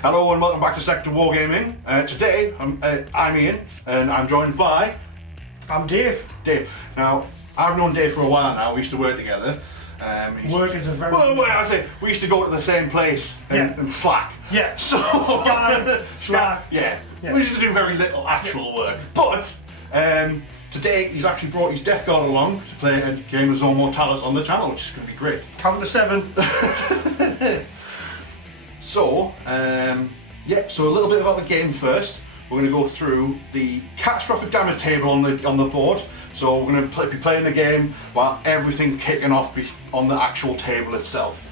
Hello and welcome back to Sector Wargaming. Today I'm Ian and I'm joined by... I'm Dave. Dave. Now, I've known Dave for a while now. We used to work together. Work is a very... Well, I say, we used to go to the same place and slack. Yeah. So... Slack. Yeah. Yeah. We used to do very little actual work. But, today he's actually brought his Death Guard along to play a game of Zone Mortalis on the channel, which is going to be great. Count to 7. So, so a little bit about the game first. We're going to go through the catastrophic damage table on the board. So we're going to be playing the game while everything kicking off on the actual table itself.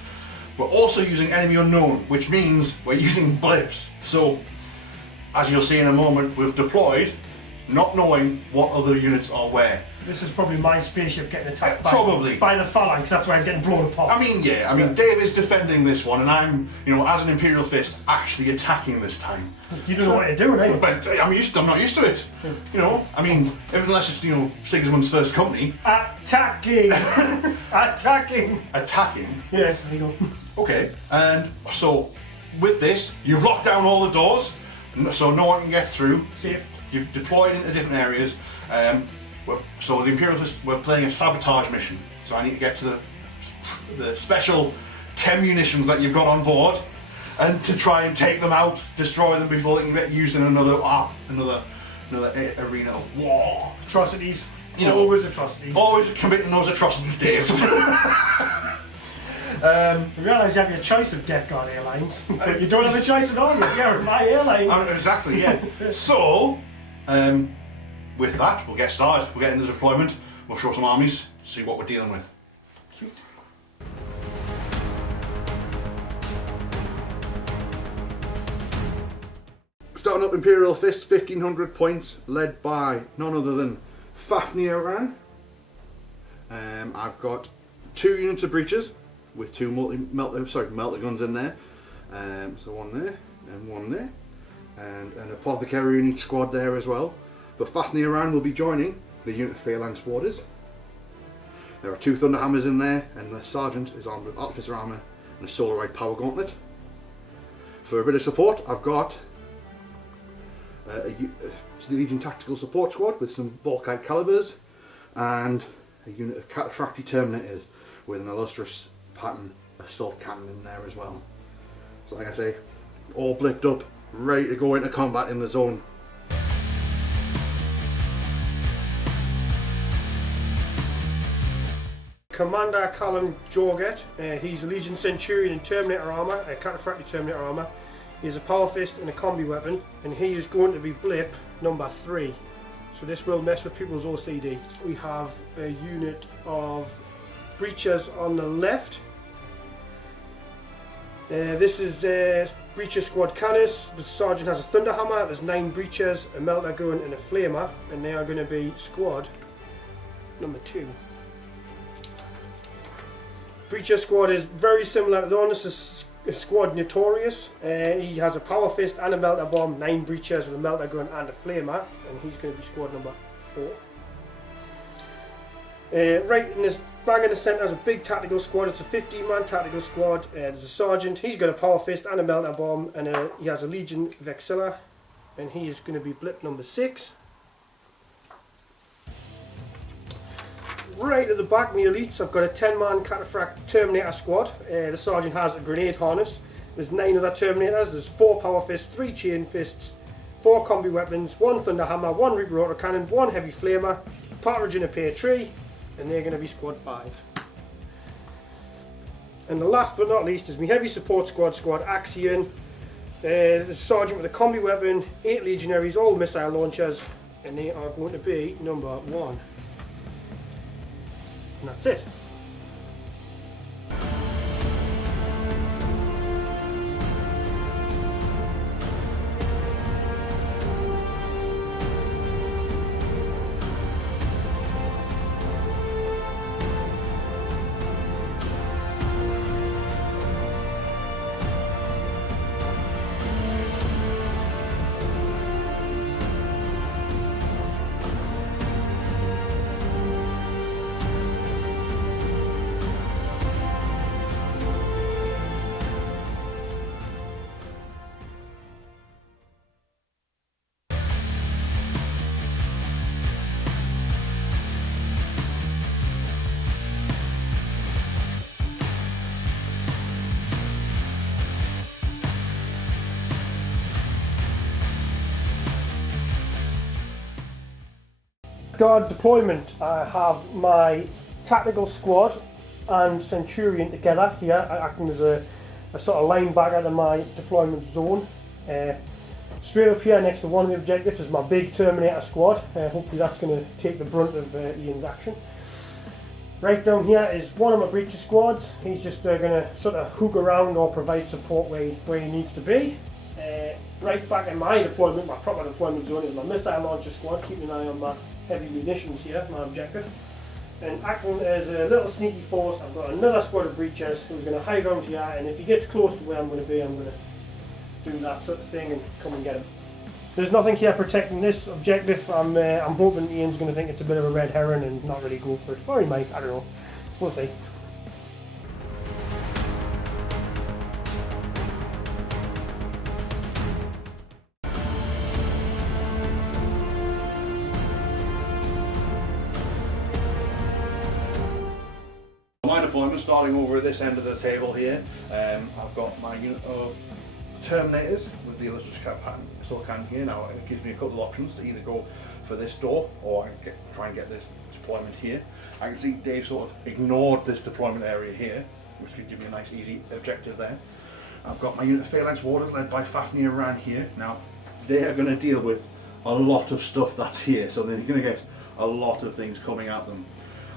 We're also using enemy unknown, which means we're using blips. So, as you'll see in a moment, we've deployed, not knowing what other units are where. This is probably my spaceship getting attacked by the phalanx. That's why it's getting blown apart. I mean, Dave is defending this one, and I'm, as an Imperial Fist, actually attacking this time. You don't know what you're doing, eh? But I'm not used to it. Unless it's Sigismund's first company. Attacking. Attacking. Attacking. Yes, there you go. Okay, and so with this, you've locked down all the doors, so no one can get through. Safe. You've deployed into different areas. So the Imperial Fists, we're playing a sabotage mission. So I need to get to the special chem munitions that you've got on board, and to try and take them out, destroy them before they can get used in another arena of war. Atrocities. Always atrocities. Always committing those atrocities, Dave. I realise you have your choice of Death Guard airlines. You don't have a choice at all. You're my airline. Exactly. Yeah. So. With that, we'll get started. We'll get into the deployment, we'll show some armies, see what we're dealing with. Sweet. Starting up Imperial Fists, 1500 points, led by none other than Fafnir. I've got 2 units of breaches with 2 melta guns in there. So one there and one there, and an apothecary in each squad there as well. But Fafnir will be joining the unit of phalanx warders. There are 2 thunderhammers in there, and the sergeant is armed with artificer armour and a solarite power gauntlet. For a bit of support, I've got a Legion tactical support squad with some Volkite calibers and a unit of Cataphracti terminators with an illustrious pattern assault cannon in there as well. So like I say, all blipped up, ready to go into combat in the zone. Commander Calam Jorget, he's a Legion Centurion in Terminator armour, a Cataphracti Terminator armour. He has a power fist and a combi weapon, and he is going to be blip number 3. So this will mess with people's OCD. We have a unit of breachers on the left. This is Breacher Squad Canis. The Sergeant has a thunderhammer. There's 9 breachers, a melta gun and a flamer, and they are going to be squad number 2. Breacher Squad is very similar to the one. This is Squad Nutiorus. He has a power fist and a melta bomb, 9 breachers with a melta gun and a flamer, and he's going to be squad number 4. Right in this bang in the centre is a big tactical squad. It's a 15-man tactical squad. There's a sergeant. He's got a power fist and a melta bomb, and he has a Legion vexilla, and he is going to be blip number 6. Right at the back, my elites, I've got a 10-man Cataphracti Terminator squad. The sergeant has a grenade harness. There's 9 other Terminators. There's 4 power fists, 3 chain fists, 4 combi weapons, 1 thunderhammer, 1 reaper autocannon, 1 heavy flamer, a partridge in a pear tree, and they're going to be squad 5. And the last but not least is my heavy support squad, Squad Axion. There's a sergeant with a combi weapon, 8 legionaries, all missile launchers, and they are going to be number 1. And that's it. guard deployment, I have my tactical squad and Centurion together here, acting as a sort of linebacker to my deployment zone. Straight up here next to one of the objectives is my big Terminator squad. Hopefully that's going to take the brunt of Ian's action. Right down here is one of my breacher squads. He's just going to sort of hook around or provide support where he needs to be. Right back in my deployment, my proper deployment zone, is my missile launcher squad, keeping an eye on my heavy munitions here, my objective. And acting as a little sneaky force, I've got another squad of breachers who's going to hide around here, and if he gets close to where I'm going to be, I'm going to do that sort of thing and come and get him. There's nothing here protecting this objective. I'm hoping Ian's going to think it's a bit of a red herring and not really go for it. Or he might, I don't know. We'll see. My deployment starting over at this end of the table here. I've got my unit of Terminators with the illustrated cat pattern still can here. Now it gives me a couple of options to either go for this door or I can try and get this deployment here. I can see Dave sort of ignored this deployment area here, which could give me a nice easy objective there. I've got my unit of Phalanx Warders led by Fafnir around here. Now they are going to deal with a lot of stuff that's here, so they're going to get a lot of things coming at them.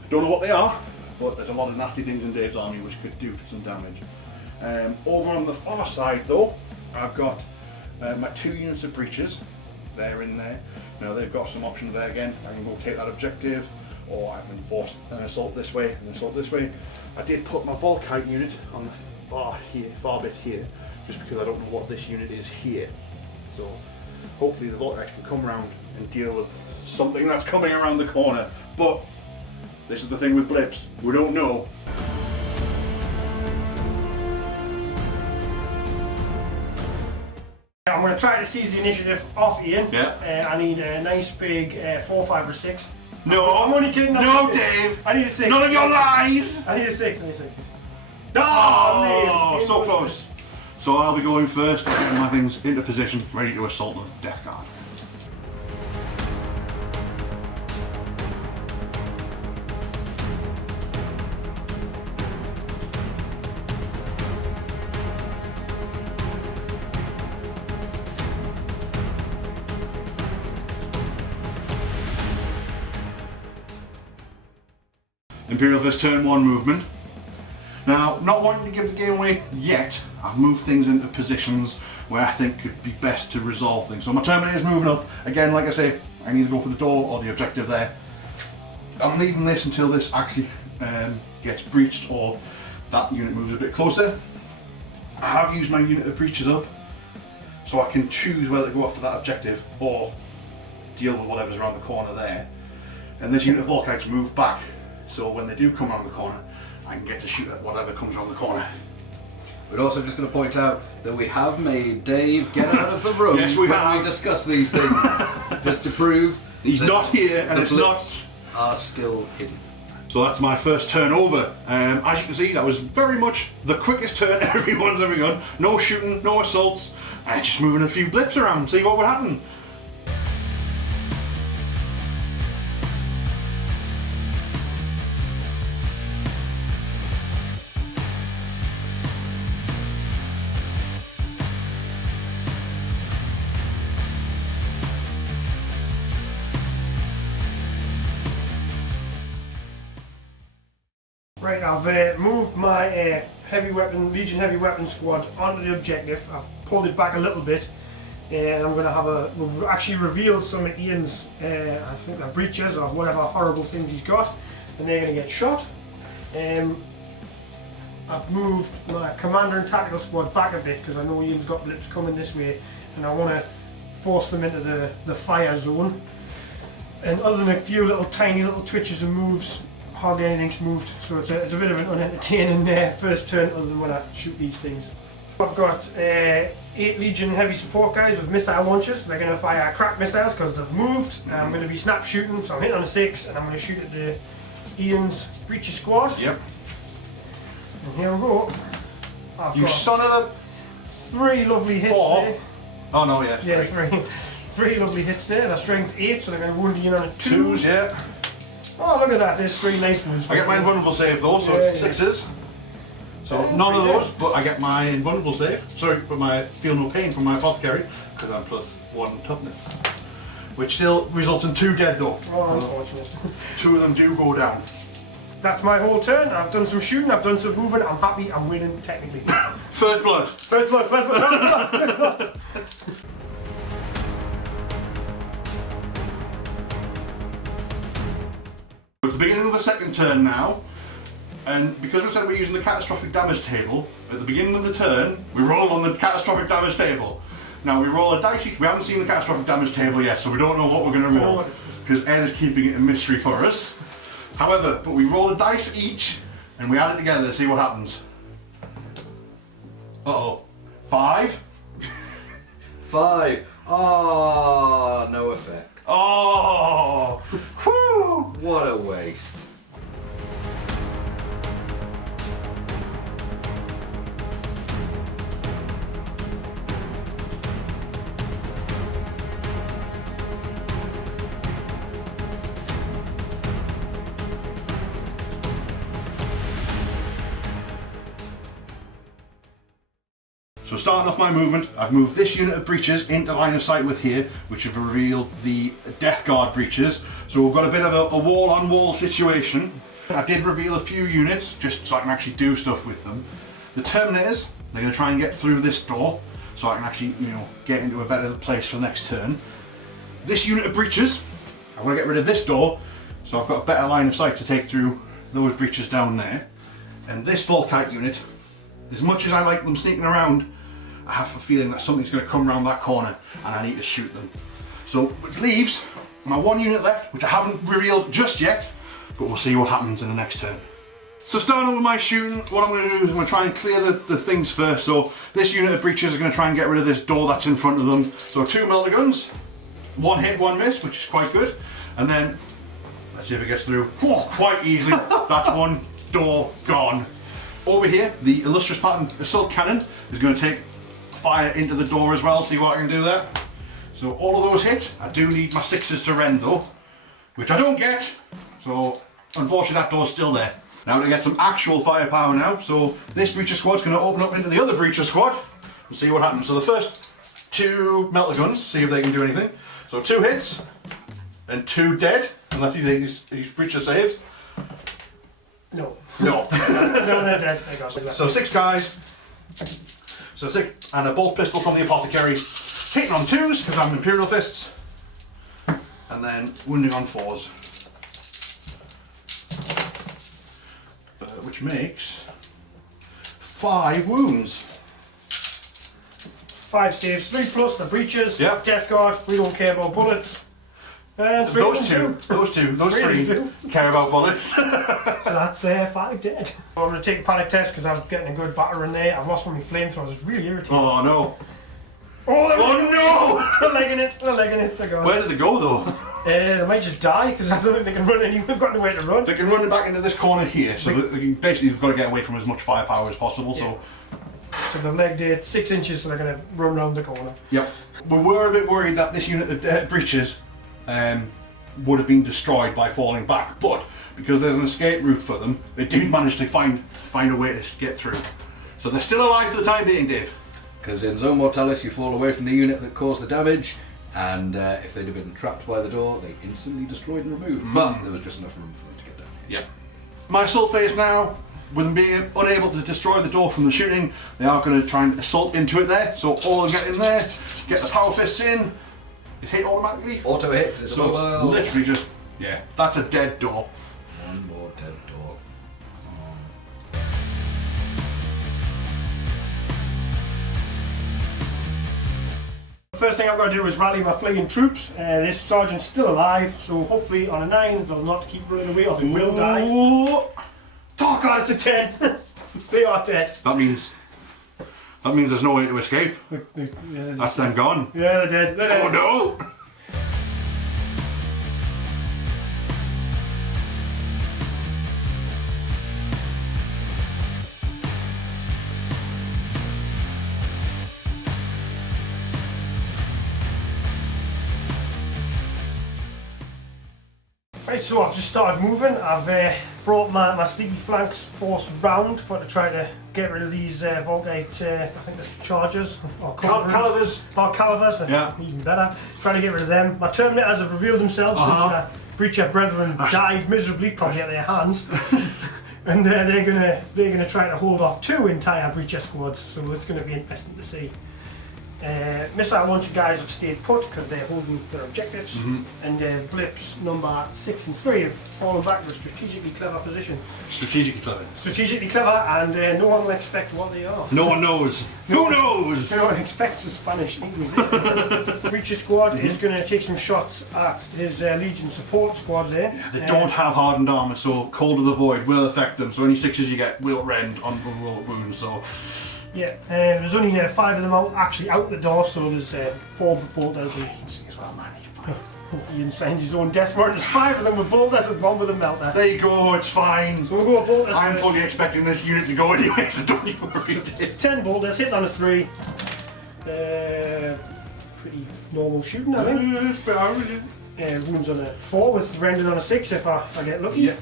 Don't know what they are, but there's a lot of nasty things in Dave's army which could do some damage. Over on the far side though, I've got my 2 units of breachers. They're in there. Now they've got some options there again. I can go take that objective, or I can force an assault this way and assault this way. I did put my Volkite unit on the far bit here, just because I don't know what this unit is here. So hopefully the Volkite can come around and deal with something that's coming around the corner. But this is the thing with blips, we don't know. I'm going to try to seize the initiative off Ian. Yeah. I need a nice big 4, 5 or 6. No, I'm only kidding. No, Dave. I need a 6. None of your lies. I need a 6. I need a 6. Oh, so close. So I'll be going first, getting my things into position, ready to assault the Death Guard. Imperial Fists turn 1 movement. Now, not wanting to give the game away yet, I've moved things into positions where I think could be best to resolve things. So my Terminator's moving up. Again, like I say, I need to go for the door or the objective there. I'm leaving this until this actually gets breached or that unit moves a bit closer. I have used my unit of breaches up, so I can choose whether to go after that objective or deal with whatever's around the corner there. And this unit of Volkites move back, so when they do come around the corner, I can get to shoot at whatever comes around the corner. We're also just going to point out that we have made Dave get out of the room Yes, we when have. we discuss these things, just to prove He's that not here and the it's not. blips are still hidden. So that's my first turn over. As you can see, that was very much the quickest turn everyone's ever done. No shooting, no assaults, just moving a few blips around, see what would happen. Right, I've moved my Legion heavy weapon squad onto the objective. I've pulled it back a little bit, and I'm going to have we've actually revealed some of Ian's, I think they're breaches or whatever horrible things he's got, and they're going to get shot. I've moved my commander and tactical squad back a bit because I know Ian's got blips coming this way, and I want to force them into the fire zone. And other than a few little tiny little twitches and moves, hardly anything's moved, so it's a bit of an unentertaining first turn other than when I shoot these things. I've got 8 Legion heavy support guys with missile launchers. They're going to fire crack missiles because they've moved. I'm going to be snap shooting, so I'm hitting on a 6 and I'm going to shoot at the Ian's breacher squad. Yep. And here we go. I've You got son of a... 3 lovely hits 4. there. Oh no, yes. Yeah, 3. 3. 3 lovely hits there. They're strength 8, so they're going to wound you on a 2. 2s, yeah. Oh, look at that. There's 3 nice ones. I get my invulnerable save though, so it's 6s. So none of those, but I get my invulnerable save. Sorry, but I feel no pain from my apothecary, because I'm +1 toughness. Which still results in 2 dead though. Oh, unfortunate. 2 of them do go down. That's my whole turn. I've done some shooting, I've done some moving. I'm happy, I'm winning technically. First blood. First blood, first blood, first blood. It's the beginning of the second turn now, and because we said we're using the catastrophic damage table, at the beginning of the turn, we roll on the catastrophic damage table. Now we roll a dice each. We haven't seen the catastrophic damage table yet, so we don't know what we're going to roll, because Ed is keeping it a mystery for us. However, but we roll a dice each, and we add it together to see what happens. Uh-oh. 5. 5. Oh, no effect. Oh! Whew! What a waste. So starting off my movement, I've moved this unit of breaches into line of sight with here, which have revealed the Death Guard breaches. So we've got a bit of a wall-on-wall situation. I did reveal a few units, just so I can actually do stuff with them. The Terminators, they're going to try and get through this door, so I can actually, get into a better place for the next turn. This unit of breaches, I want to get rid of this door, so I've got a better line of sight to take through those breaches down there. And this Volkite unit, as much as I like them sneaking around, I have a feeling that something's going to come around that corner and I need to shoot them. So, which leaves my 1 unit left, which I haven't revealed just yet, but we'll see what happens in the next turn. So starting with my shooting, what I'm going to do is I'm going to try and clear the things first. So this unit of breaches is going to try and get rid of this door that's in front of them. So 2 melta guns, 1 hit, 1 miss, which is quite good. And then, let's see if it gets through. Quite easily, that's 1 door gone. Over here, the illustrious pattern assault cannon is going to take fire into the door as well, see what I can do there. So all of those hit. I do need my 6s to rend though, which I don't get, so unfortunately that door's still there. Now to get some actual firepower now, so this breacher squad's going to open up into the other breacher squad and see what happens. So the first 2 melta guns, see if they can do anything. So 2 hits and 2 dead, unless you take these breacher saves. No. No. No, they're dead. I got it. So 6 guys. So 6, and a bolt pistol from the apothecary, hitting on 2s because I'm Imperial Fists, and then wounding on 4s, which makes 5 wounds. 5 saves, 3 plus the breaches, Yep. Death Guard, we don't care about bullets. And 3 Those 3 care about bullets. So that's 5 dead. I'm going to take a panic test because I'm getting a good batter in there. I've lost one of my flamethrowers, it's really irritating. Oh no. Oh no! They're legging it, they're gone. Where did they go though? They might just die because I don't think they can run anywhere. They've got nowhere to run. They can run back into this corner here, so basically they've got to get away from as much firepower as possible. Yeah. So they've legged it 6 inches, so they're going to run around the corner. Yep. We were a bit worried that this unit of breaches would have been destroyed by falling back, but because there's an escape route for them, they did manage to find a way to get through. So they're still alive for the time being, Dave. Because in Zone Mortalis you fall away from the unit that caused the damage, and if they'd have been trapped by the door, they instantly destroyed and removed. But there was just enough room for them to get down here. Yep. My assault phase now, with them being unable to destroy the door from the shooting, they are going to try and assault into it there. So all of them get in there, get the power fists in, it hit automatically. Auto hit, it's So it's literally just, yeah, that's a dead door. 1 more dead door. First thing I've got to do is rally my fleeing troops. This sergeant's still alive, so hopefully on a 9 they'll not keep running away or they will die. Oh god, it's a 10! They are dead. That means there's no way to escape. That's them gone. Yeah, they're dead. They're dead. Oh no! Right, so I've just started moving. I've brought my sleepy flanks force round to try to get rid of these Volkite, I think they're chargers or Calivers. Oh, calivers, Yeah. Even better. Trying to get rid of them. My terminators have revealed themselves since Breacher brethren died miserably, probably at their hands. And they're gonna try to hold off 2 entire Breacher squads, so it's gonna be interesting to see. Missile launcher guys have stayed put because they're holding their objectives, and blips number 6 and 3 have fallen back to a strategically clever position. Strategically clever. Strategically clever, and no one will expect what they are. No one knows. Who knows? No one expects the Spanish English. Breacher squad is going to take some shots at his Legion support squad there. They don't have hardened armour, so Cold of the Void will affect them. So any 6s you get will rend on roll wounds. So. Yeah, there's only 5 of them out the door, so there's 4 bolters. And Ian signs his own death warrant. There's 5 of them with bolters and 1 with a melta. There you go, it's fine. So we'll go with bolters. I'm fully expecting this unit to go anyway, so don't even worry. 10 bolters, hitting on a 3. Pretty normal shooting, I think. Wounds on a 4 with rending on a 6 if I get lucky. Yeah.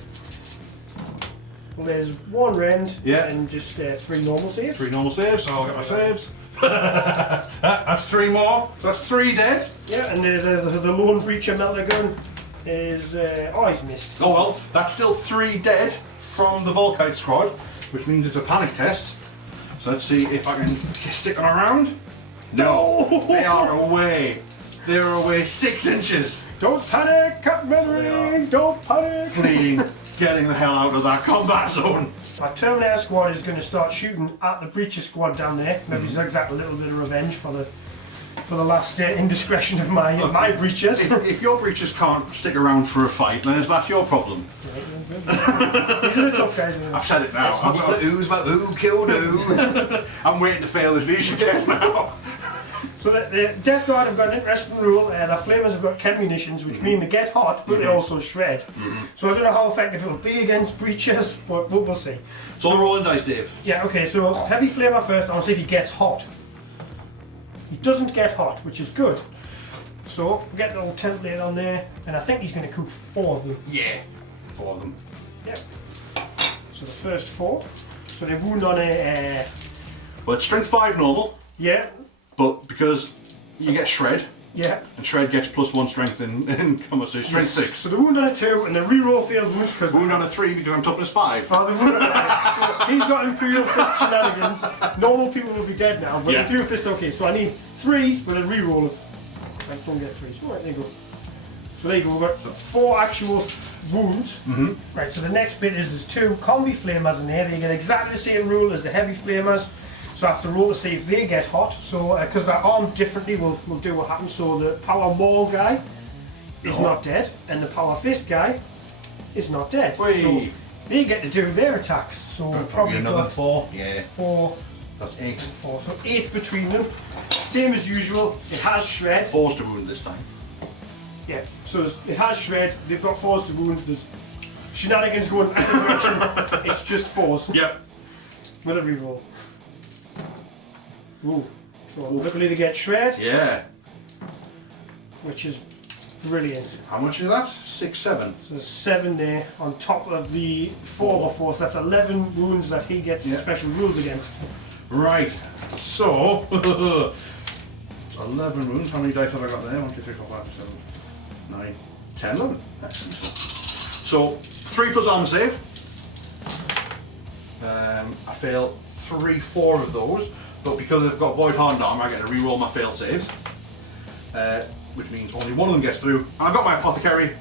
Well, there's 1 rend Yeah. and just 3 normal saves. 3 normal saves, so I'll get my saves. That's 3 more, so that's 3 dead. Yeah, and the lone breacher melta gun is... he's missed. Oh well, that's still 3 dead from the Volkite squad, which means it's a panic test. So let's see if I can stick them around. No, they are away. They're away 6 inches. Don't panic, Captain Mettering! Don't panic! Fleeing, getting the hell out of that combat zone. My Terminator squad is going to start shooting at the breacher squad down there. Maybe exact a little bit of revenge for the last indiscretion of my breachers. If your breachers can't stick around for a fight, then that's your problem. These are the tough guys. I've said it now. What's the who's about who killed who? I'm waiting to fail this leadership test now. So the Death Guard have got an interesting rule. The Flamers have got chem munitions, which mean they get hot, but they also shred. So I don't know how effective it'll be against breachers, but we'll see. So I'm rolling dice, Dave. Yeah, okay, so heavy flamer first. I want to see if he gets hot. He doesn't get hot, which is good. So we get the old template on there, and I think he's going to cook 4 of them. Yeah, 4 of them. Yep. So the first 4. So they wound on a... Well, it's strength 5 normal, yeah, but because you get shred, yeah. and shred gets +1 strength in combat, so strength 6. So the wound on a 2, and the reroll failed wounds because... Wound on a 3 because I'm toughness 5. Oh, the wound on a... so he's got Imperial Fist shenanigans. Normal people will be dead now, but Yeah. Imperial Fist, okay. So I need 3s with a reroll of... I don't get 3s. Alright, there you go. So there you go, we've got 4 actual wounds. Right, so the next bit is there's 2 combi flamers in there. They get exactly the same rule as the heavy flamers. So I have to roll to see if they get hot. So because they're armed differently, we'll do what happens. So the power maul guy is not dead, and the power fist guy is not dead. Whee. So they get to do their attacks. So Probably another got 4. Yeah. 4 That's 8. and 4. So 8 between them. Same as usual. It has shred. 4's to wound this time. Yeah. So it has shred. They've got 4s to wound. There's shenanigans going in every direction. It's just 4s. Yep. With a reroll. Ooh. So luckily they get shred, Yeah. which is brilliant. How much is that? 6, 7. So there's 7 there on top of the 4 before, so that's 11 wounds that he gets Yeah. special rules against. Right. So 11 wounds. How many dice have I got there? 1, 2, 3, 4, 5, 6, 7, 9, 10, 11. Excellent. So 3 plus armor save. I fail 3, 4 of those, but because I've got void hardened armor, I get to reroll my failed saves, which means only one of them gets through. And I've got my apothecary,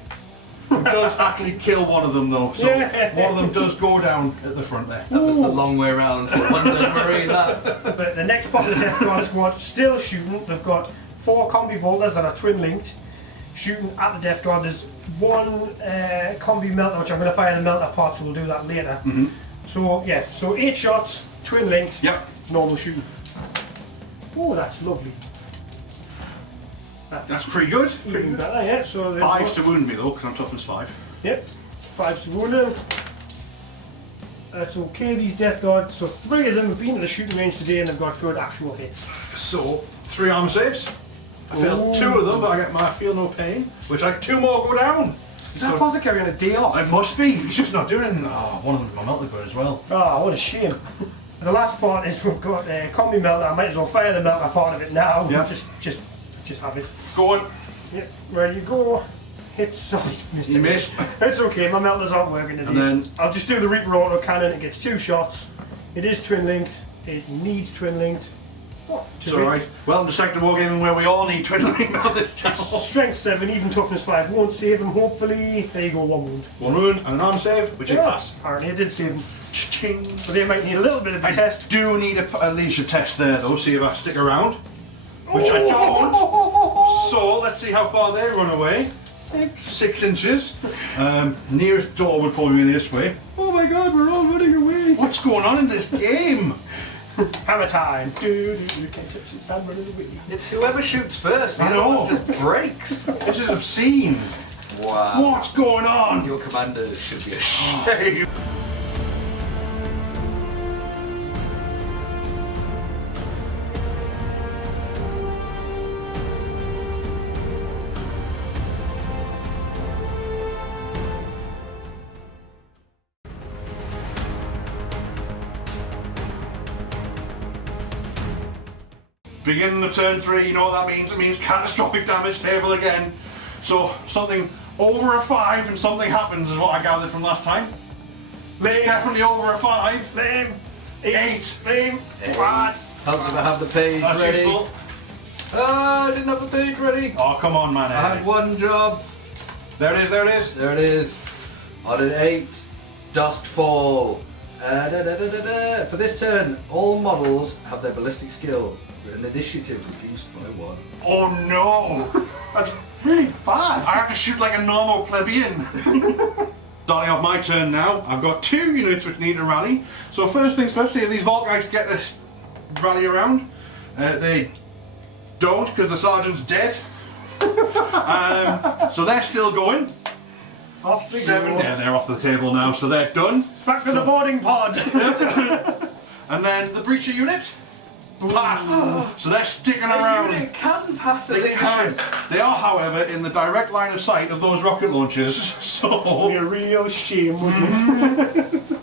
who does actually kill one of them though, so one of them does go down at the front there. That was the long way round for London Marine. That. But the next part of the Death Guard squad still shooting. They've got 4 combi bolters that are twin linked, shooting at the Death Guard. There's 1 combi melta, which I'm going to fire the melta part, so we'll do that later. So yeah, so 8 shots, twin linked, Yep. normal shooting. Oh, that's lovely. That's pretty good. Pretty Even good. better, yeah. So 5's to wound me though, because I'm toughness 5. Yep, 5's to wound him. That's okay, these Death Guards. So 3 of them have been to the shooting range today and they've got good actual hits. So 3 armor saves. I failed Ooh. 2 of them, but I get my feel no pain, which like 2 more go down. Is that apothecary on a day off? It must be. He's just not doing anything. Oh, one of them's my melta gun as well. Oh, what a shame. The last part is we've got combi melta. I might as well fire the melta part of it now. Yeah. Just have it. Go on. Yeah, ready you go. Sorry, missed You it. missed. It's okay, my melters aren't working today. And then I'll just do the Reaper auto cannon. It gets 2 shots. It is twin linked. It needs twin linked. What? it's alright. Welcome to Sector Wargaming, where we all need twin link on this channel. Strength 7, even toughness 5. Won't save him, hopefully. There you go, 1 wound. 1 wound and an arm save, which is pass. Apparently, I did save him. Cha-ching. But they might need a little bit of a test. Do need a leisure test there though, see if I stick around. Which I don't. So let's see how far they run away. 6 inches. Nearest door would probably be this way. Oh my god, we're all running away. What's going on in this game? Hammer time. Can't touch it, stand running away. It's whoever shoots first. The I other know. one just breaks. This is obscene. Wow. What's going on? Your commander should be ashamed. Beginning of turn 3, you know what that means? It means catastrophic damage table again. So something over a 5 and something happens is what I gathered from last time. It's definitely over a 5. Lame. 8. Lame. What? Helps if I have the page That's ready. useful. Oh, I didn't have the page ready. Oh, come on, man. I had one job. There it is, there it is. There it is. On an 8. Dustfall. For this turn, all models have their ballistic skill and initiative reduced by 1. Oh no! That's really bad. I have to shoot like a normal plebeian. Starting off my turn now, I've got 2 units which need to rally. So first things first, see if these Vault guys get to rally around. They don't, because the sergeant's dead. So they're still going. Off the 7, go. yeah, they're off the table now, so they're done. Back to the boarding pod. And then the breacher unit passed. So they're sticking A around. unit can pass They can. They are, however, in the direct line of sight of those rocket launchers. So Be a real shame, wouldn't it?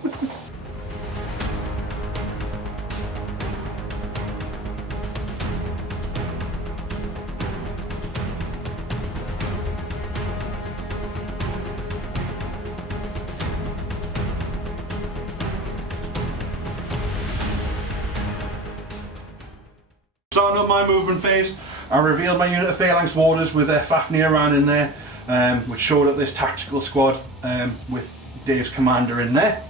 starting up my movement phase, I revealed my unit of Phalanx Warders with their Fafnir ran in there, which showed up this tactical squad with Dave's commander in there.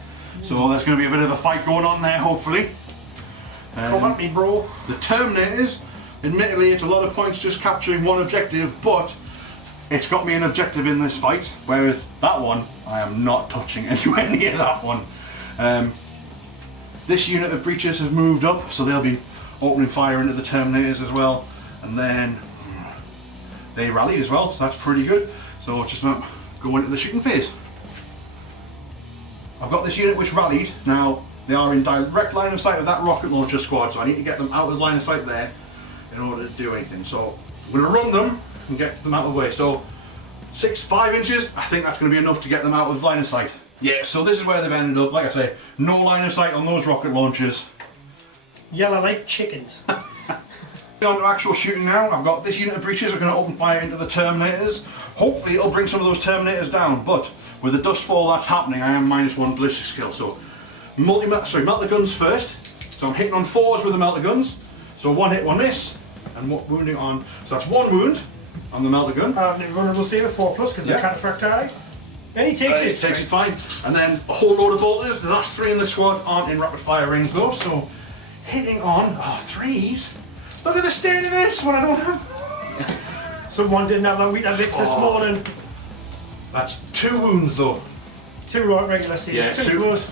So there's going to be a bit of a fight going on there, hopefully. Come at me, bro. The Terminators, admittedly it's a lot of points just capturing one objective, but it's got me an objective in this fight, whereas that one, I am not touching anywhere near that one. This unit of breachers has moved up, so they'll be opening fire into the Terminators as well, and then they rallied as well, so that's pretty good. So just go into the shooting phase. I've got this unit which rallied. Now they are in direct line of sight of that rocket launcher squad, so I need to get them out of line of sight there in order to do anything. So I'm going to run them and get them out of the way. So 5 inches, I think that's going to be enough to get them out of line of sight. Yeah, so this is where they've ended up. Like I say, no line of sight on those rocket launchers. Yellow like chickens. On to actual shooting now. I've got this unit of breachers are going to open fire into the Terminators. Hopefully it'll bring some of those Terminators down, but with the dustfall that's happening, I am -1 ballistic skill. So melta guns first. So I'm hitting on 4s with the melta guns. So 1 hit, 1 miss, and wounding on. So that's 1 wound on the melta gun. Vulnerable save 4+ because Yeah. the cataphracti. And he takes it. Takes it fine. And then a whole load of bolters. The last 3 in the squad aren't in rapid fire range though, so hitting on 3s. Look at the state of this when I don't have. Someone didn't have a wheat this morning. That's 2 wounds though. 2 regular stages. Yeah, 2 2. goes.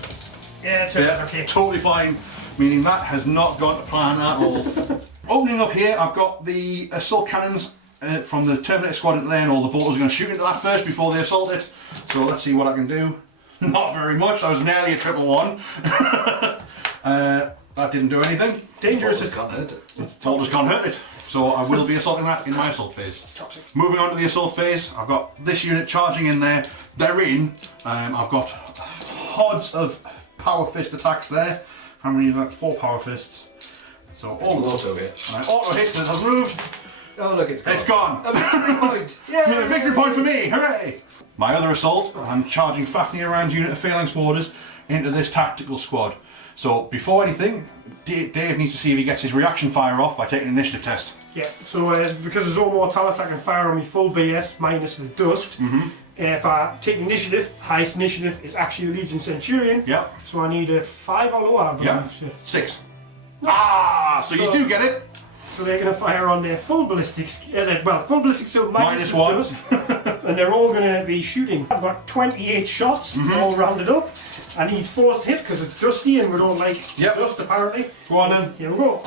Yeah, 2 Yeah, okay. totally fine. Meaning that has not gone to plan at all. Opening up here, I've got the assault cannons from the Terminator squad into there, and all the bolters are going to shoot into that first before they assault it. So let's see what I can do. Not very much. I was nearly a 1-1. That didn't do anything. Dangerous. Bolters can't hurt it. Bolters can't hurt it. So I will be assaulting that in my assault phase. Toxic. Moving on to the assault phase, I've got this unit charging in there. They're in. I've got hordes of power fist attacks there. How many is that? 4 power fists. So all of those. Auto hit. Auto hit that has moved. Oh look, it's gone. It's gone. A victory point! Yeah! Victory point for me! Hooray! My other assault, I'm charging Fafnir around unit of phalanx warders into this tactical squad. So before anything, Dave needs to see if he gets his reaction fire off by taking an initiative test. Yeah, so because of Zone Mortalis, I can fire on me full BS minus the dust. If I take initiative, highest initiative is actually a Legion Centurion. Yeah. So I need a 5 or lower, I believe. Yeah. Yeah. 6. Ah! So you do get it. So they're going to fire on their full ballistics, full ballistic skill minus the -1. dust. And they're all going to be shooting. I've got 28 shots, all rounded up. I need 4 to hit because it's dusty and we don't like dust apparently. Go on then. Here we go.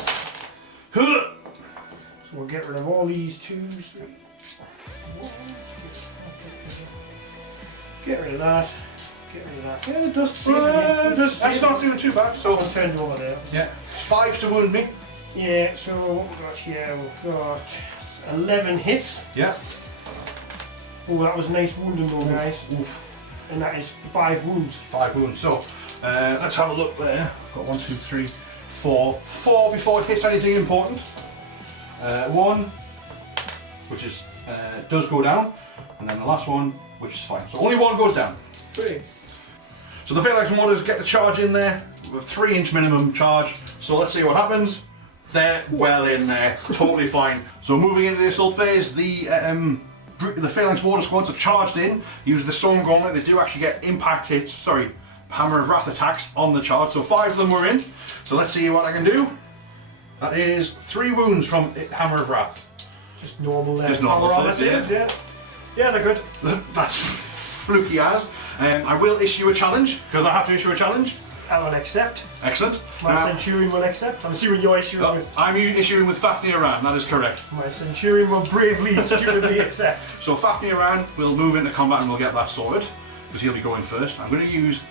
So we'll get rid of all these 2s, 3. Get rid of that. Get rid of that. Yeah, the dust. That's not doing too bad. So I'll turn over there. yeah, 5 to wound me. Yeah, so what we've got here, we've got 11 hits. Yeah. Oh, that was nice wounding though, guys. Oof. And that is 5 wounds. 5 wounds. So let's have a look there. I've got 1, 2, 3, 4. 4 before it hits anything important. 1, which is does go down, and then the last one, which is fine. So only 1 goes down. Brilliant. So the phalanx warders get the charge in there with 3-inch minimum charge. So let's see what happens. They're well in there, totally fine. So moving into the assault phase, the phalanx warder squads have charged in. Use the storm gauntlet. They do actually get impact hits. Sorry, hammer of wrath attacks on the charge. So 5 of them were in. So let's see what I can do. That is 3 wounds from hammer of wrath. Just normal there. Just normal Armour saves, yeah. Yeah, they're good. That's fluky as. I will issue a challenge because I have to issue a challenge. I will accept. Excellent. My Now, Centurion will accept. I'm assuming you're issuing with... I'm issuing with Fafnir Aran, that is correct. My Centurion will bravely, stupidly accept. So Fafnir Aran will move into combat and we'll get that sorted because he'll be going first. I'm going to use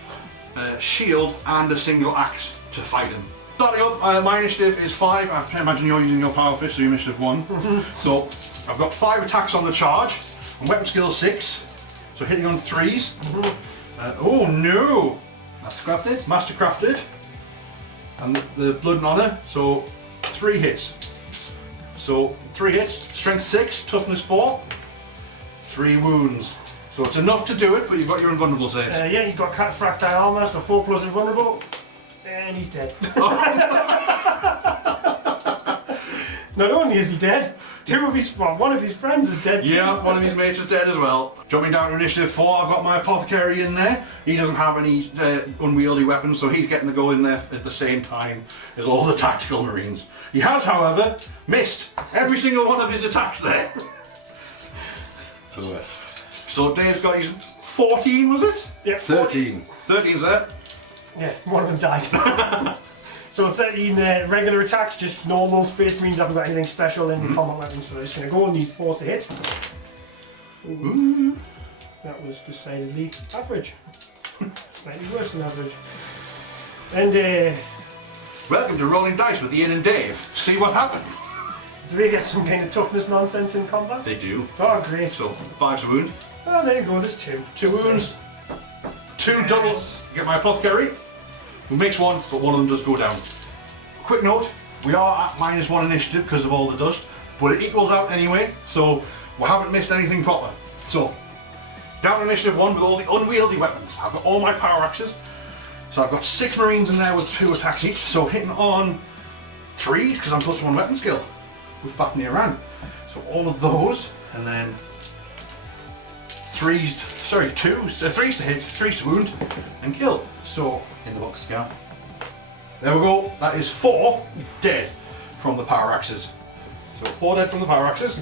a shield and a single axe to fight him. Starting up, my initiative is 5. I imagine you're using your power fist, so your initiative 1. So I've got 5 attacks on the charge, and weapon skill 6. So hitting on 3s. Oh no! Mastercrafted? Mastercrafted. And the blood and honour, so 3 hits. So 3 hits, strength 6, toughness 4, 3 wounds. So it's enough to do it, but you've got your invulnerable saves. Yeah, he's got cataphracti armour, so 4 plus invulnerable. And he's dead. Not only is he dead, one of his friends is dead too. Yeah, one of his mates is dead as well. Jumping down to initiative 4, I've got my apothecary in there. He doesn't have any unwieldy weapons, so he's getting to go in there at the same time as all the tactical marines. He has, however, missed every single one of his attacks there. So Dave's got his 14, was it? Yeah, 13. 13's there. Yeah, one of them died. So 13 regular attacks, just normal. Space Marines haven't got anything special in combat weapons, so they're just going to go and need 4 to hit. Ooh. That was decidedly average. Slightly worse than average. And Welcome to Rolling Dice with Ian and Dave. See what happens. do they get some kind of toughness nonsense in combat? They do. Oh, great. So 5's a wound. Oh, there you go, there's 2. 2 wounds. 2 doubles. Get my apothecary. Who makes 1, but one of them does go down. Quick note, we are at -1 initiative because of all the dust, but it equals out anyway, so we haven't missed anything proper. So, down to initiative 1 with all the unwieldy weapons. I've got all my power axes. So I've got 6 marines in there with 2 attacks each, so hitting on 3, because I'm +1 weapon skill with Fafnir Aran. So all of those, and then 3's to hit, 3's to wound, and kill. So, In the box to go. there we go, that is 4 dead from the power axes. So 4 dead from the power axes.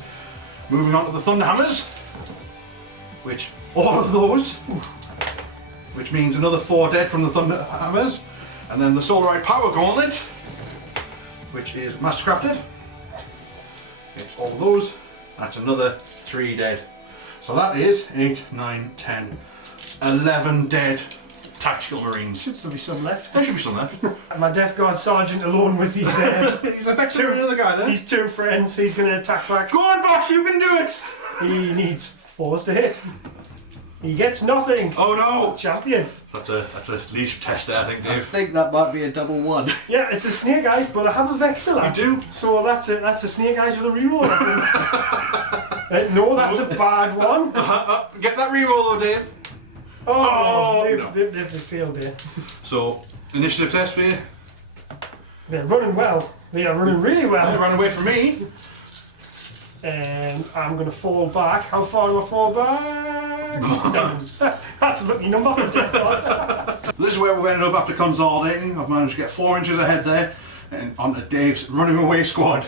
Moving on to the thunder hammers, which all of those, which means another 4 dead from the thunder hammers. And then the Solarite power gauntlet, which is mastercrafted. It's all of those, that's another 3 dead. So that is 8, 9, 10, 11 dead tactical marines. Should still be some left. There should be some left. And my Death Guard Sergeant alone with his He's a veteran other guy there. his 2 friends. He's going to attack back. Go on, boss, you can do it! He needs 4s to hit. He gets nothing. Oh no! Champion. That's a leadership test there, I think, I Dave. think that might be a double 1. Yeah, it's a snake eyes, but I have a vexilla. You do? So that's a snake eyes with a reroll. No, that's a bad one. Get that reroll though, Dave. Oh, no. they failed there. So, initiative test for you. They're running well. They are running really They well. ran away from me. And I'm going to fall back. How far do I fall back? 7. That's a lucky number for Death Guard. This is where we've ended up after consolidating. I've managed to get 4 inches ahead there and onto Dave's running away squad.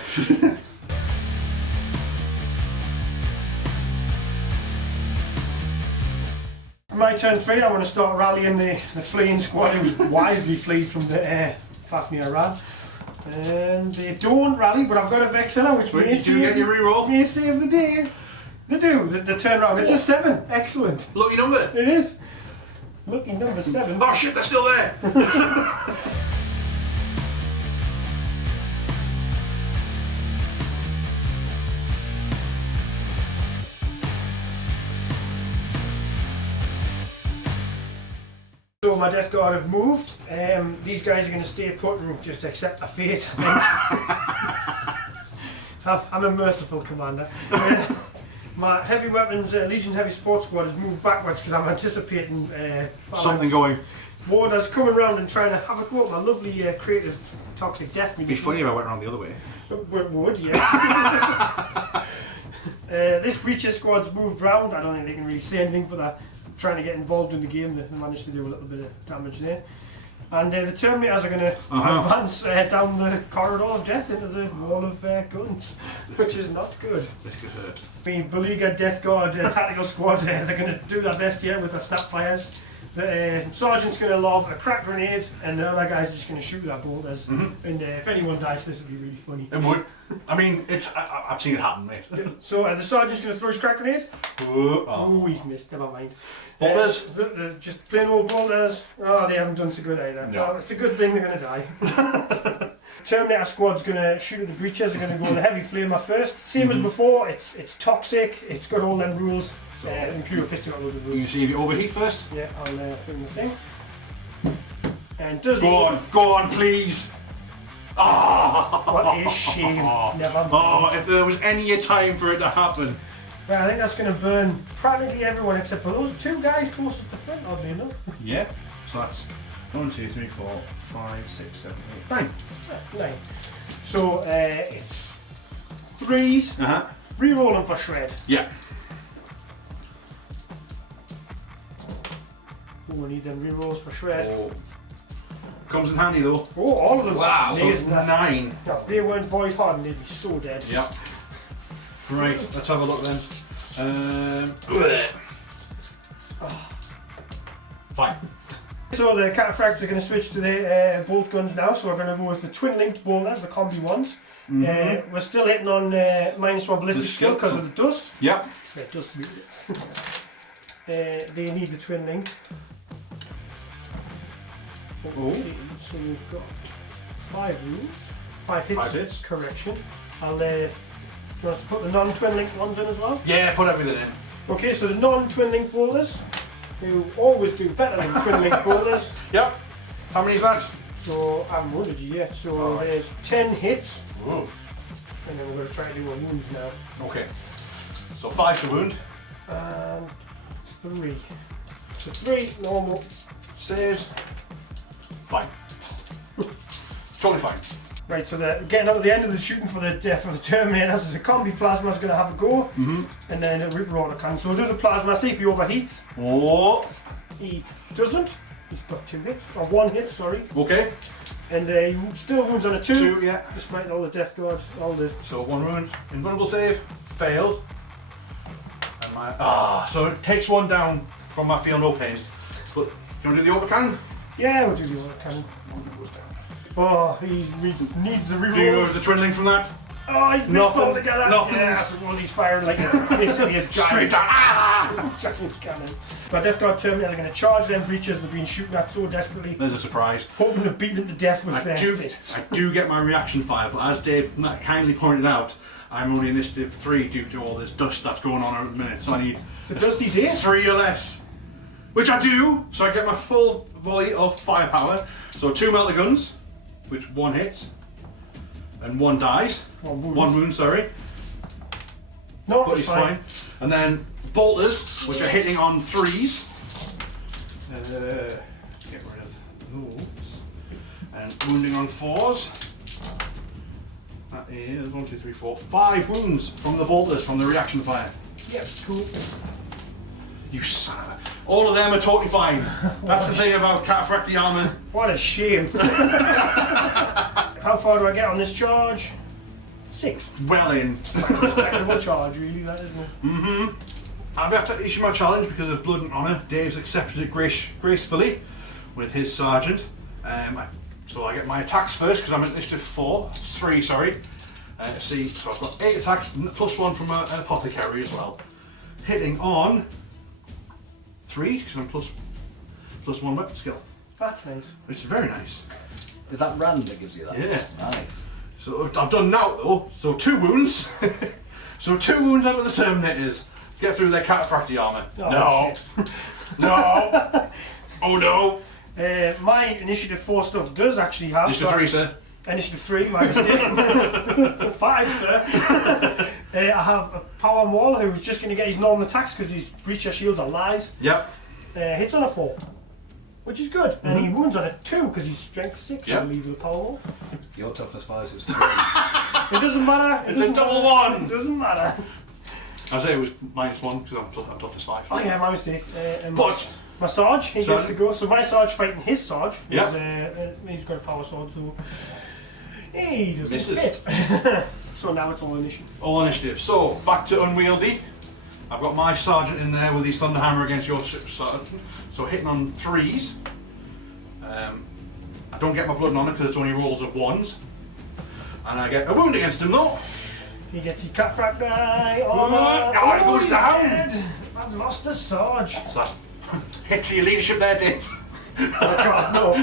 My turn 3, I want to start rallying the fleeing squad who's wisely fled from the Fafnir Ran. And they don't rally, but I've got a vexilla which Wait, may you do get your reroll? may save the day. They do, the turn round. It's a 7. Excellent. Lucky number. It is. Lucky number 7. Oh shit, they're still there. So my Death Guard have moved. These guys are going to stay put and just accept a fate, I think. I'm a merciful commander. My heavy weapons, Legion Heavy Support Squad has moved backwards because I'm anticipating Something going. Warders coming around and trying to have a go at my lovely creative toxic death. It'd be funny if I went around the other way. It would, yes. This Breacher Squad's moved round. I don't think they can really say anything, but they're trying to get involved in the game. They managed to do a little bit of damage there. And the Terminators are going to advance down the corridor of death into the wall of guns, which is not good. This could hurt. The beleaguered Death Guard tactical squad, they're going to do their best here with their snapfires. The Sergeant's going to lob a crack grenade, and the other guys are just going to shoot their bolters. And if anyone dies, this will be really funny. It would. I mean, I've seen it happen, mate. So the Sergeant's going to throw his crack grenade. Oh. Oh, he's missed, never mind. Bolters? Just plain old bolters. Oh, they haven't done so good either. No. Oh, it's a good thing they're going to die. Terminator squad's going to shoot at the breachers. They're going to go with the heavy flamer first. Same as before, it's toxic, it's got all them rules. So, Imperial Fists got loads of You rules. can see if you overheat first. Yeah, I'll bring the thing. And does Go on, please. Oh, What a shame. Never mind. Oh, if there was any time for it to happen. Well, I think that's going to burn practically everyone except for those 2 guys closest to front, oddly enough. Yeah. So that's 1, 2, 3, 4, 5, 6, 7, 8, 9. 9. So it's 3s. Reroll them for shred. Yeah. Oh, we need them rerolls for shred. Oh. Comes in handy though. Oh, all of them. Wow, So Amazing, that. 9. If they weren't void hardened, they'd be so dead. Yep. Right, let's have a look then. Fine. So the Cataphracti are going to switch to the bolt guns now, so we're going to go with the twin linked bolters, the combi ones. We're still hitting on -1 ballistic skill because of the dust. Yep. Yeah, dust they need the twin linked. Okay, so we've got 5 rules, 5 hits. 5 hits. Correction. I'll do you want us to put the non-twin linked ones in as well? Yeah, put everything in. Okay, so the non-twin linked bolters, who always do better than twin linked bolters. Yep. How many is that? So I haven't wounded you yet. So Alright. there's 10 hits, Ooh. and then we're going to try to do our wounds now. Okay. So 5 to wound. And 3. So 3 normal saves. Fine. Totally fine. Right, so getting up at the end of the shooting for the Terminators is a combi plasma's going to have a go, and then a Ripper Rotor can. So we'll do the plasma, see if he overheats. Oh. He doesn't. He's got 2 hits, or 1 hit, sorry. Okay. And he still wounds on a 2. 2, yeah. Despite all the Death Guard, all the... So 1 wound. Invulnerable save. Failed. And so it takes 1 down from my feel no pain. But you want to do the overcannon? Yeah, we'll do the other cannon. 1 goes down. Oh, he needs the Do you reroll. have the twin link from that? Oh, he's Nothing, all together. nothing. Yeah, I suppose he's firing like basically a giant, Straight down. giant cannon. My Death Guard Terminators are going to charge them breaches they've been shooting at so desperately, There's a surprise. hoping to beat them to death with their fists. I do get my reaction fire, but as Dave kindly pointed out, I'm only initiative 3 due to all this dust that's going on at the minute. So I need It's a dusty day. 3 or less. Which I do, so I get my full volley of firepower. So 2 melta guns, which 1 hits, and 1 dies. 1 wound, sorry. No, But it's he's fine. And then bolters, which are hitting on 3s. Get rid of those. And wounding on 4s. That is 1, 2, 3, 4, 5 wounds from the bolters from the reaction fire. Yeah, cool. You son of a... All of them are totally fine. That's the thing about Cataphracti armour. What a shame. How far do I get on this charge? 6. Well in. Respectable charge, really, that isn't it? I've had to issue my challenge because of blood and honour. Dave's accepted it gracefully with his sergeant. So I get my attacks first because I'm at initiative 3, sorry. See, so I've got 8 attacks, plus 1 from an apothecary as well. Hitting on 3 because I'm plus 1 weapon skill. That's nice. Which is very nice. Is that Rand that gives you that? Yeah. Nice. So I've done now though. So 2 wounds. So 2 wounds under the Terminators. Get through their Cataphracti armour. Oh, no. No. Oh no. My initiative 4 stuff does actually have. Initiative 3, sir. Initiative 3, my mistake. 5, sir. I have a power maul who's just going to get his normal attacks because his breacher shields are lies. Yep. Hits on a 4, which is good. And he wounds on a 2 because he's strength 6. Yep. I believe with a power maul. Your toughness 5 is 3. It doesn't matter. It's a double 1. It doesn't matter. I say it was -1 because I'm toughness 5. Oh yeah, my mistake. And But my Sarge, he gets to go. So my Sarge fighting his Sarge. Yeah. He's got a power sword, so he doesn't Misses. hit. So now it's all initiative. all initiative. So back to unwieldy. I've got my sergeant in there with his thunder hammer against your sergeant. So hitting on 3s. I don't get my blood on it because it's only rolls of 1s. And I get a wound against him though. He gets his Cataphracti armour. Oh, he goes down. Dead. I've lost the Sarge. So hit to your leadership there, Dave. Oh God, no.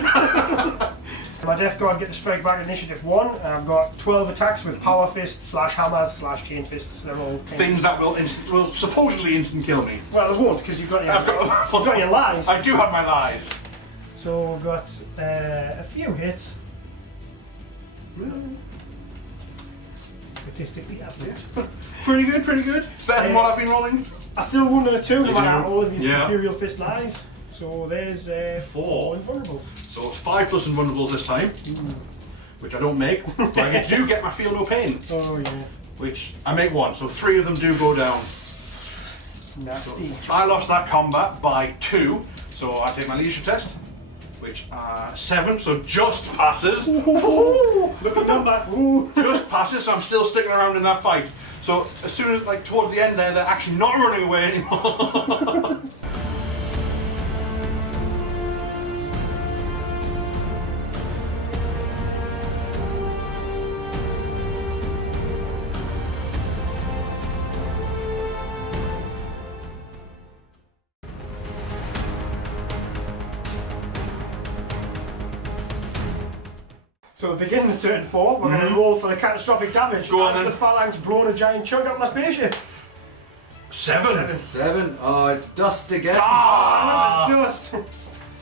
My Death Guard get to strike back initiative 1. And I've got 12 attacks with power fists, /hammers, /chain fists. They're all Things that will supposedly instant kill me. Well, they won't because you've got your lies. I do have my lies. So we've got a few hits. Statistically average. Pretty good, pretty good. It's better than what I've been rolling. I still wounded a 2 no matter all of the Yeah. Imperial Fist lies. So there's 4 invulnerables. So it's 5 plus invulnerables this time, which I don't make, but I do get my feel no pain, Oh yeah. which I make 1, so 3 of them do go down. Nasty. I lost that combat by 2, so I take my leadership test, which 7, so just passes. Look at number. Ooh. Just passes, so I'm still sticking around in that fight. So as soon as, like, towards the end there, they're actually not running away anymore. So beginning of turn 4, we're going to roll for the catastrophic damage. Go on as then. the phalanx blown a giant chunk out my spaceship. 7. 7. Oh, it's dust again. Just.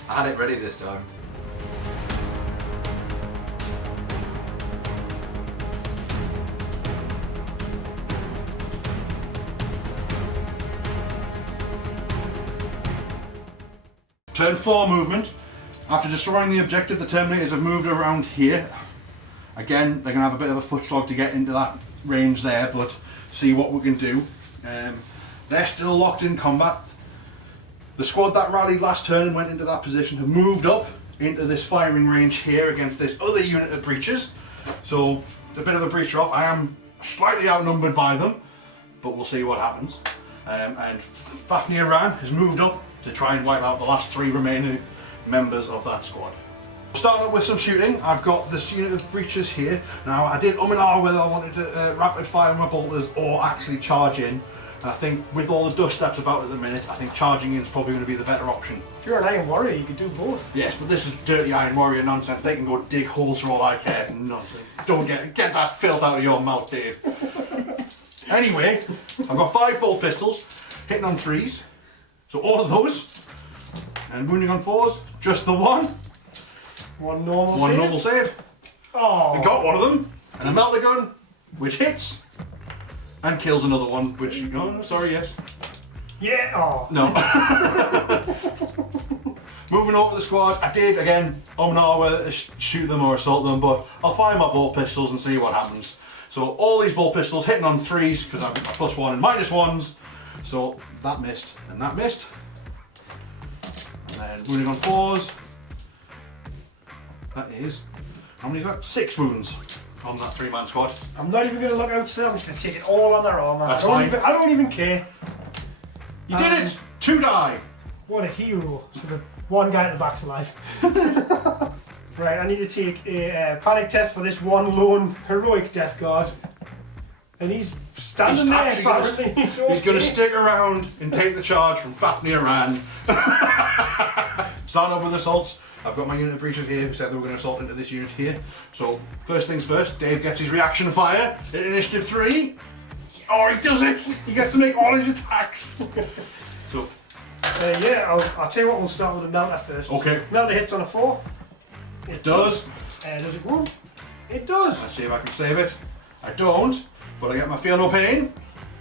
I had it ready this time. Turn 4 movement. After destroying the objective, the Terminators have moved around here. Again, they're going to have a bit of a foot slog to get into that range there, but see what we can do. They're still locked in combat. The squad that rallied last turn and went into that position have moved up into this firing range here against this other unit of breachers. So it's a bit of a breacher off. I am slightly outnumbered by them, but we'll see what happens. And Fafnir Ran has moved up to try and wipe out the last 3 remaining members of that squad. Starting up with some shooting, I've got this unit of breaches here. Now, I did and ah whether I wanted to rapid fire my bolters or actually charge in. And I think with all the dust that's about at the minute, I think charging in is probably going to be the better option. If you're an Iron Warrior, you could do both. Yes, but this is dirty Iron Warrior nonsense. They can go dig holes for all I care. Nonsense. Don't get that filth out of your mouth, Dave. Anyway, I've got 5 bolt pistols, hitting on 3s. So all of those. And wounding on 4s, just the one. One normal One save. normal save. Oh. We got one of them. And a melta gun, which hits. And kills another one, which, oh, sorry, yes. Yeah, oh. No. Moving over the squad, I did, again, whether to shoot them or assault them, but I'll fire my bolt pistols and see what happens. So all these bolt pistols hitting on 3s, because I've got +1 and -1s. So that missed, and that missed. And then wounding on 4s. That is, how many is that? 6 wounds on that 3-man squad. I'm not even going to look outside, I'm just going to take it all on their armour. That's I fine. don't even care. You did it! 2 die! What a hero. So the one guy at the back's alive. Right, I need to take a panic test for this one lone heroic death guard. And he's standing there apparently. He's going to stick around and take the charge from Fafnir Rand. Starting up with assaults. I've got my unit of breaches here who said they were going to assault into this unit here. So, first things first, Dave gets his reaction fire at initiative 3. Oh, he does it! He gets to make all his attacks. So, yeah, I'll tell you what, we'll start with the melta first. Okay. Melta hits on a 4. It does. Does it wound? It does. Let's see if I can save it. I don't, but I get my feel no pain,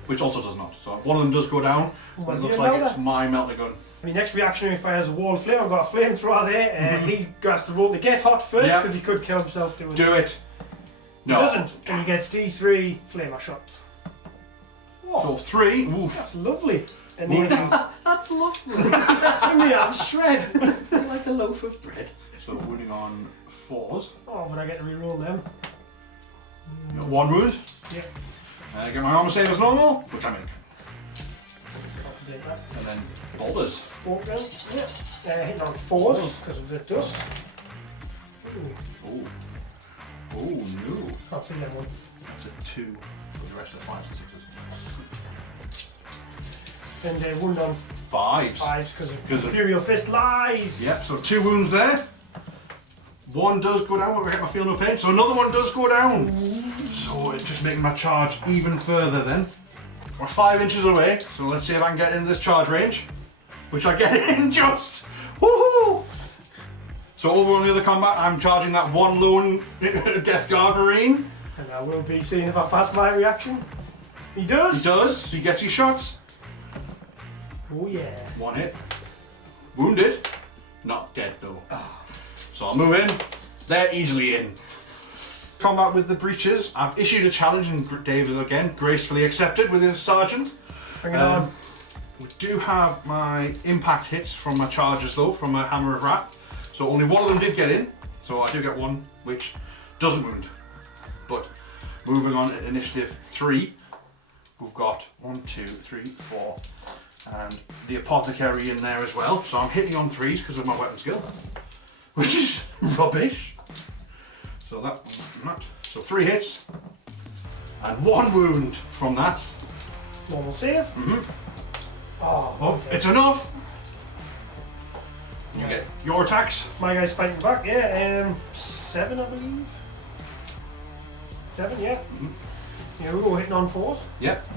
which also does not. So one of them does go down, but it looks like it's my melta gun. My next reactionary fires a wall of flame. I've got a flamethrower there, and he has to roll to get hot first because he could kill himself doing it. Do it. No. He doesn't, and he gets D3 flamer shots. So 3. Oof. That's lovely. And then That's lovely. give me a shred. Like a loaf of bread. So wounding on 4s. Oh, but I get to reroll them. Got 1 wound. Yeah. I get my armour save as normal, which I make. I'll take that. And then bolters. Bolt down. Yeah. Hitting on 4s because of the dust. Oh. Oh no. Can't see that one. That's a 2. With the rest of the 5s and 6s. And wound on 5s. 5s because of Imperial Fist lies. Yep, so 2 wounds there. 1 does go down, but I get my feel no pain. So another one does go down. So it's just making my charge even further then. We're 5 inches away, so let's see if I can get into this charge range. Which I get in just. Woohoo! So over on the other combat, I'm charging that one lone Death Guard Marine. And I will be seeing if I pass my reaction. He does. He does, so he gets his shots. Oh yeah. 1 hit. Wounded. Not dead though. So I'll move in. They're easily in. Combat with the breaches. I've issued a challenge and Dave has again gracefully accepted with his sergeant. Bring it on. We do have my impact hits from my charges though, from my Hammer of Wrath. So only 1 of them did get in. So I do get 1 which doesn't wound. But moving on at initiative 3, we've got 1, 2, 3, 4. And the apothecary in there as well, so I'm hitting on 3s because of my weapon skill, which is rubbish. So that one, that. So 3 hits and 1 wound from that. Normal save. Oh, It's enough. You get your attacks. my guy's fighting back. Yeah, 7 I believe. 7, yeah. Yeah, we're all hitting on 4s. Yep.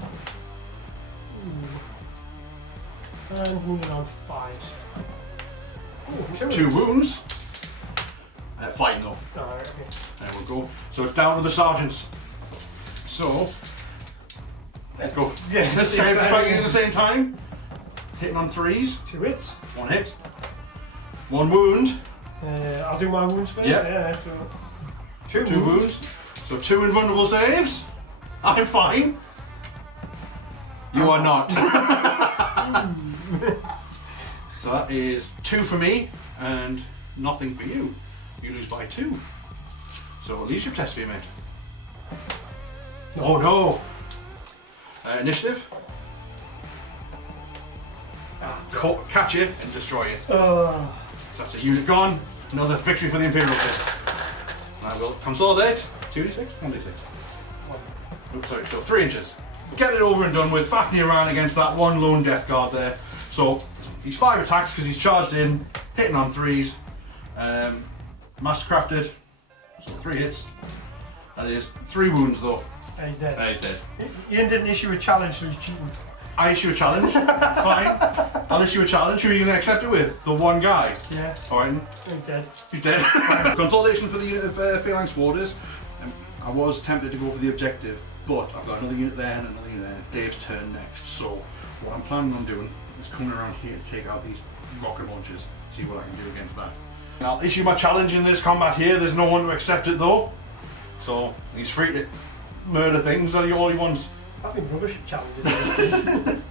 And wounding on 5s. Ooh, 2 wounds. Fine though. Alright, okay. There we go. So it's down to the sergeants. So let's go. Yeah, Same striking at the same time. Hitting on 3s. 2 hits. 1 hit. 1 wound. I'll do my wounds first. Yep. Yeah, so 2 2 wounds. So 2 invulnerable saves. I'm fine. You are not. So that is 2 for me and nothing for you. You lose by 2. So leadership test for you, mate. Oh no! Initiative. Catch it and destroy it. So that's a unit gone. Another victory for the Imperial Fists. I will consolidate. 2d6? 1d6. Oops, sorry, so 3 inches. Get it over and done with. Fafnir around against that one lone Death Guard there. So he's 5 attacks because he's charged in, hitting on 3s. Mastercrafted, so 3 hits. That is 3 wounds though. And he's dead. He's dead. Ian didn't issue a challenge, so he's cheating. I issue a challenge. Fine. I'll issue a challenge. Who are you going to accept it with? The one guy. Yeah. Alright. He's dead. He's dead. Consolidation for the unit of Phalanx Warders. I was tempted to go for the objective, but I've got another unit there and another unit there. Dave's turn next. So what I'm planning on doing is coming around here to take out these rocket launchers. See what I can do against that. And I'll issue my challenge in this combat here. There's no one to accept it though. So he's free to murder things that all he wants. I've been rubbish at challenges.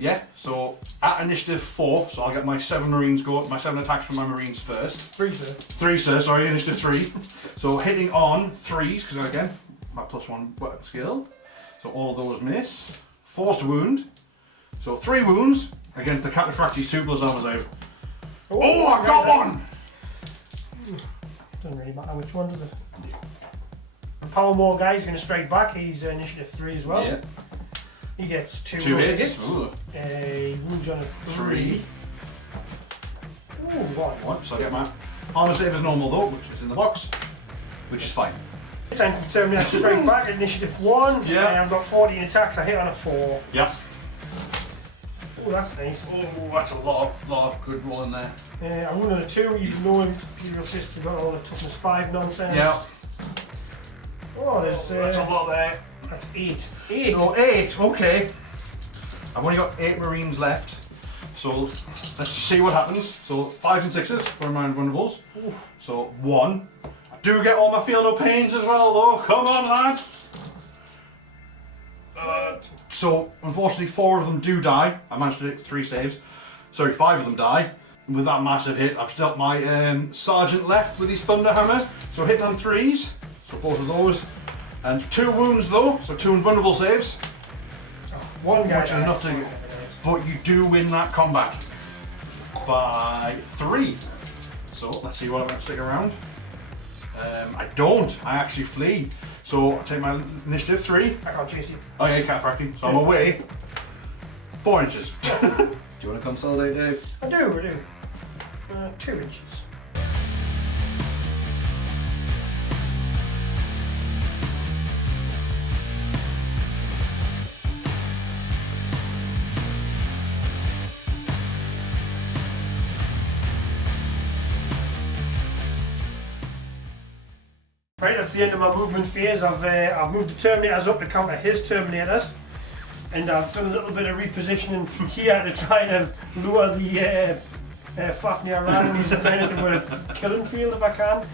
Yeah, so at initiative 4, so I'll get my 7 Marines go, my 7 attacks from my Marines first. 3, sir. 3, sir, sorry, initiative 3. So hitting on 3s, because again, my +1 weapon skill. So all of those miss. Forced wound. So 3 wounds against the Cataphracti 2 plus armour save. Oh, I got one! Doesn't really matter which one, does it? The Power Maul guy is going to strike back. He's initiative 3 as well. Yeah. He gets 2 hits. He wounds on a 3. Ooh, 1. So I get my armour save as normal though, which is in the box, which is fine. Time to Terminator strike back at initiative 1. Yeah. And I've got 14 attacks. I hit on a 4. Yep. Oh, that's nice. Oh, that's a lot of good rolling there. I won on a 2, even though Imperial Fists have got all the toughness 5 nonsense. Yeah. Oh, there's. That's a lot there. That's 8. 8. So 8, okay. I've only got 8 Marines left. So let's see what happens. So 5s and 6s for my invulnerables. So 1. I do get all my feel no pains as well though. Come on, lads. So unfortunately 4 of them do die. I managed to hit 3 saves. Sorry, 5 of them die. With that massive hit, I've still got my Sergent left with his Thunder Hammer. So hitting on 3s. So both of those. And 2 wounds though, so 2 invulnerable saves. One guy. Which are enough to. But you do win that combat by 3. So let's see what I'm going to stick around. I don't. I actually flee. So I take my initiative 3. I can't chase you. Oh yeah, Cataphracti. So I'm away 4 inches. Do you want to consolidate, Dave? I do. 2 inches. Right, that's the end of my movement phase. I've moved the Terminators up to counter his Terminators, and I've done a little bit of repositioning from here to try to lure the Fafnir around, and he's trying to do a killing field if I can.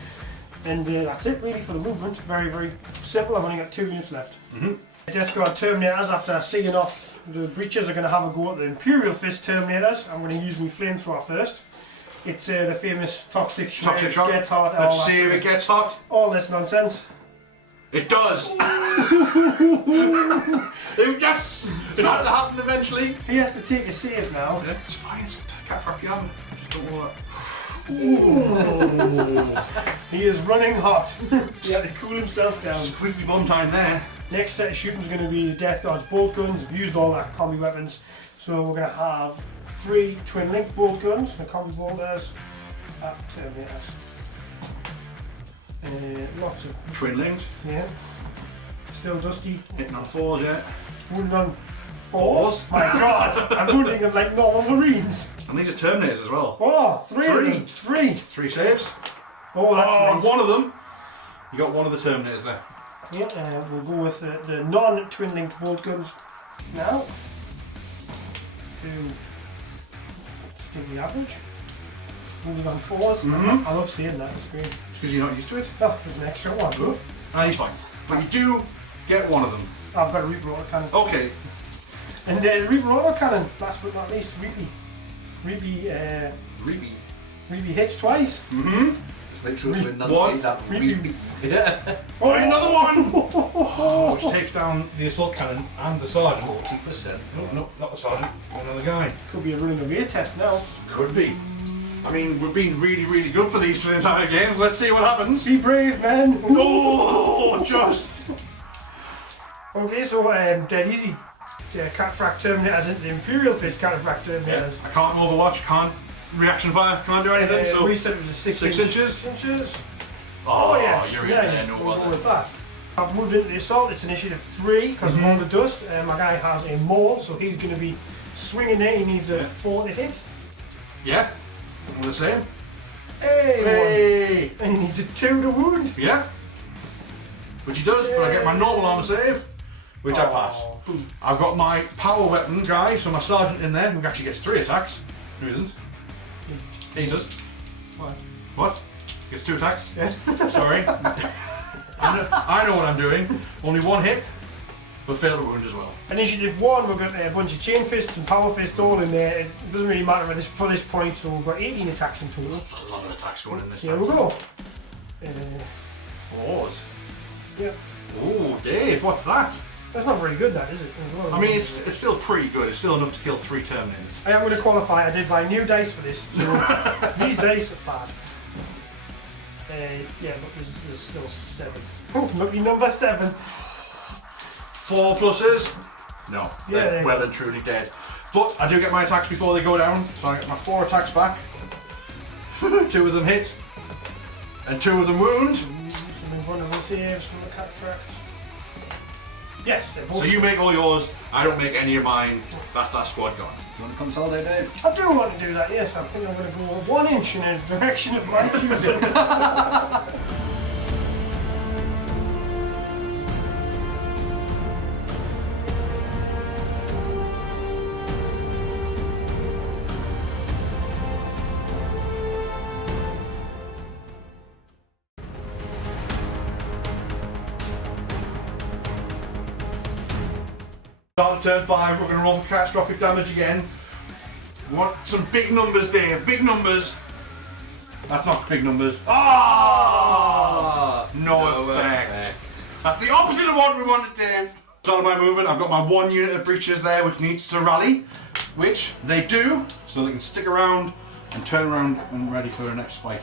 And that's it really for the movement. Very, very simple. I've only got 2 units left. Death Guard Terminators, after seeing off the breaches, are going to have a go at the Imperial Fist Terminators. I'm going to use my flamethrower first. It's the famous toxic shot. Toxic shot. Gets hot. Let's see if it gets hot. All this nonsense. It does. Yes. It had to happen eventually. He has to take a save now. Yeah, it's fine. It's Cataphracti armor. Just don't want He is running hot. He had to cool himself down. Squeaky bum time there. Next set of shooting is going to be the Death Guard's bolt guns. We've used all our combi weapons, so we're going to have 3 twin link bolt guns, the combi bolters, at Terminators. Lots of Twin links. yeah. Still dusty. Hitting on 4s yet. Wounded on 4s. My God, I'm wounding them like normal Marines. And these are Terminators as well. Oh, 3 of them. 3. 3 saves. Oh, that's Oh, nice. one of them. You got one of the Terminators there. Yeah, we'll go with the non-twin linked bolt guns now. To just give the average. Wounded on 4s. Mhm. I love seeing that, it's great. Because you're not used to it. Oh, there's an extra one. He's fine. But you do get one of them. I've got a Reaper Auto Cannon. Okay. And the Reaper Auto Cannon, last but not least, Reapy hits twice. Mm-hmm. Let's make sure to What? enunciate that. Reapy. Yeah. Oh, another one! Which takes down the assault cannon and the sergeant. 40%. No, not the sergeant. Another guy. Could be a running away test now. Could be. I mean, we've been really, really good for these for the entire games. Let's see what happens. Be brave, man. Oh, just. Okay, so dead easy. Cataphracti terminators into the Imperial Fists Cataphracti terminators. I can't overwatch, can't reaction fire, can't do anything. So we said it was a 6 inches. 6 inches. Oh, yes, you're yeah, in there, no we'll go with bother. that. I've moved into the assault. It's initiative 3 because of all the dust. My guy has a maul, so he's going to be swinging there. He needs a 4 to hit. Yeah, we're the same. Hey! And he needs a 2 to wound. Yeah. Which he does, but I get my normal armour save, which I pass. I've got my power weapon guy, so my sergeant in there, who actually gets 3 attacks. Who isn't? He does. What? What? He gets 2 attacks? Yeah. Sorry. I know what I'm doing. Only 1 hit, but fail to wound as well. Initiative 1, we've got a bunch of chain fists and power fists all in there. It doesn't really matter for this point, so we've got 18 attacks in total. A lot of attacks going in this Here time. we go. 4s. Yep. Oh, Dave, what's that? That's not very good, that is it? I mean, it's still pretty good. It's still enough to kill 3 Terminators. I am going to qualify. I did buy new dice for this, so these dice are bad. Yeah, but there's still 7. Oh, lucky number 7. 4 pluses? No, Yeah, they're well and truly dead. But I do get my attacks before they go down, so I get my 4 attacks back. 2 of them hit, and 2 of them wound. Some invulnerable saves from the Cataphracti. Yes, they're both. So you make all yours, I don't make any of mine. That's that squad gone. Do you want to consolidate, Dave? I do want to do that, yes. I think I'm going to go 1 inch in a direction of my choosing. Start of turn 5, we're going to roll for catastrophic damage again. We want some big numbers, Dave. Big numbers. That's not big numbers. Ah! No effect. That's the opposite of what we wanted, Dave. Start of my movement, I've got my 1 unit of breaches there which needs to rally, which they do, so they can stick around and turn around and ready for the next fight.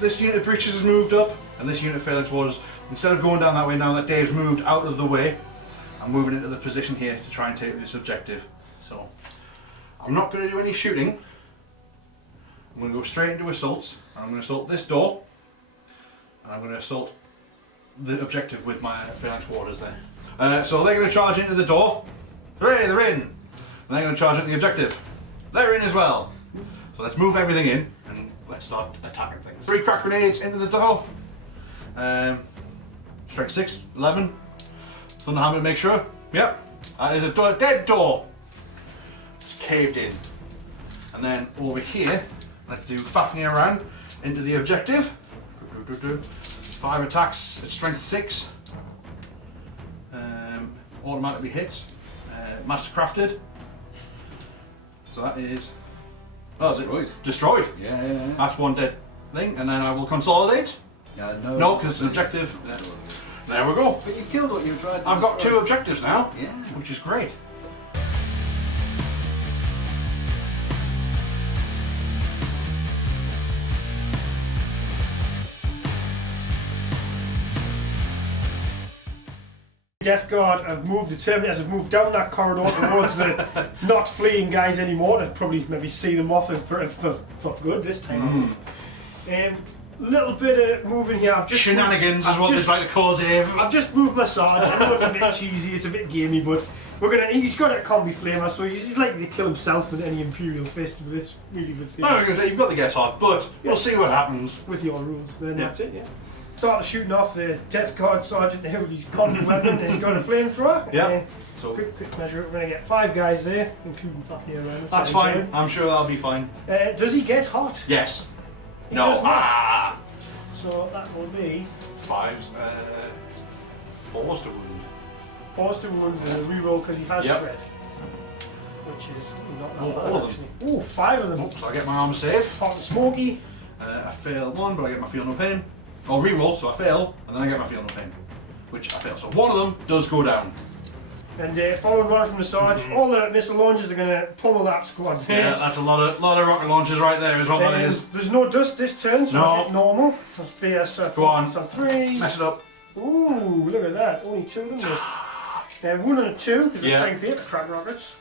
This unit of breaches has moved up, and this unit of phalanx was, instead of going down that way, now that Dave's moved out of the way, I'm moving into the position here to try and take this objective. So, I'm not going to do any shooting. I'm going to go straight into assaults, and I'm going to assault this door, and I'm going to assault the objective with my phalanx warders there. So they're going to charge into the door. Hooray, they're in! And they're going to charge into the objective. They're in as well. So let's move everything in, and let's start attacking things. 3 crack grenades into the door. Strength 6, 11. Thunderhammer, make sure. Yep. That is a dead door. It's caved in. And then over here, let's do Fafnir around into the objective. 5 attacks at strength 6. Automatically hits. Mastercrafted. So that is. Oh, Destroyed. Destroyed. Yeah. That's 1 dead thing, and then I will consolidate. No, because it's an objective. There we go. But you killed what you tried to I've got destroy. 2 objectives now, Yeah. which is great. Death Guard have moved, the Terminators have moved down that corridor towards the not fleeing guys anymore. They'll probably maybe see them off for good this time. Little bit of moving here. I've just Shenanigans is what they try to call Dave. I've just moved my Sarge. I know it's a bit cheesy, it's a bit gamey, but he's got a combi flamer, so he's likely to kill himself than any Imperial Fist with this really good thing. No, I was going to say, you've got the guess hard, but we'll see what happens. With your rules, then that's it, yeah. Start shooting off the Death Guard Sergeant there with his combi weapon, and he's got a flamethrower. Yeah. So Quick measure, we're going to get 5 guys there, including Fafnir around. that's fine. I'm sure that'll be fine. Does he get hot? Yes. He No. does not. So that will be 5s. 4s to wound. 4 to wound and a reroll because he has Yep. shred. Which is not that Oh, bad all of actually. Ooh, 5 of them. Oops, I get my armor save. Hot and smoky. I fail 1, but I get my feel no pain. Reroll, so I fail, and then I get my feel no pain, which I fail. So 1 of them does go down. And followed one from the Sarge. All the missile launchers are going to pummel that squad. Yeah, that's a lot of rocket launchers right there, is what that is. There's no dust this turn, so No. I get normal. Let's be Go on. on 3. Mess it up. Ooh, look at that. Only 2 of them missed. 1 and a 2, because they're strength 8 to crack rockets.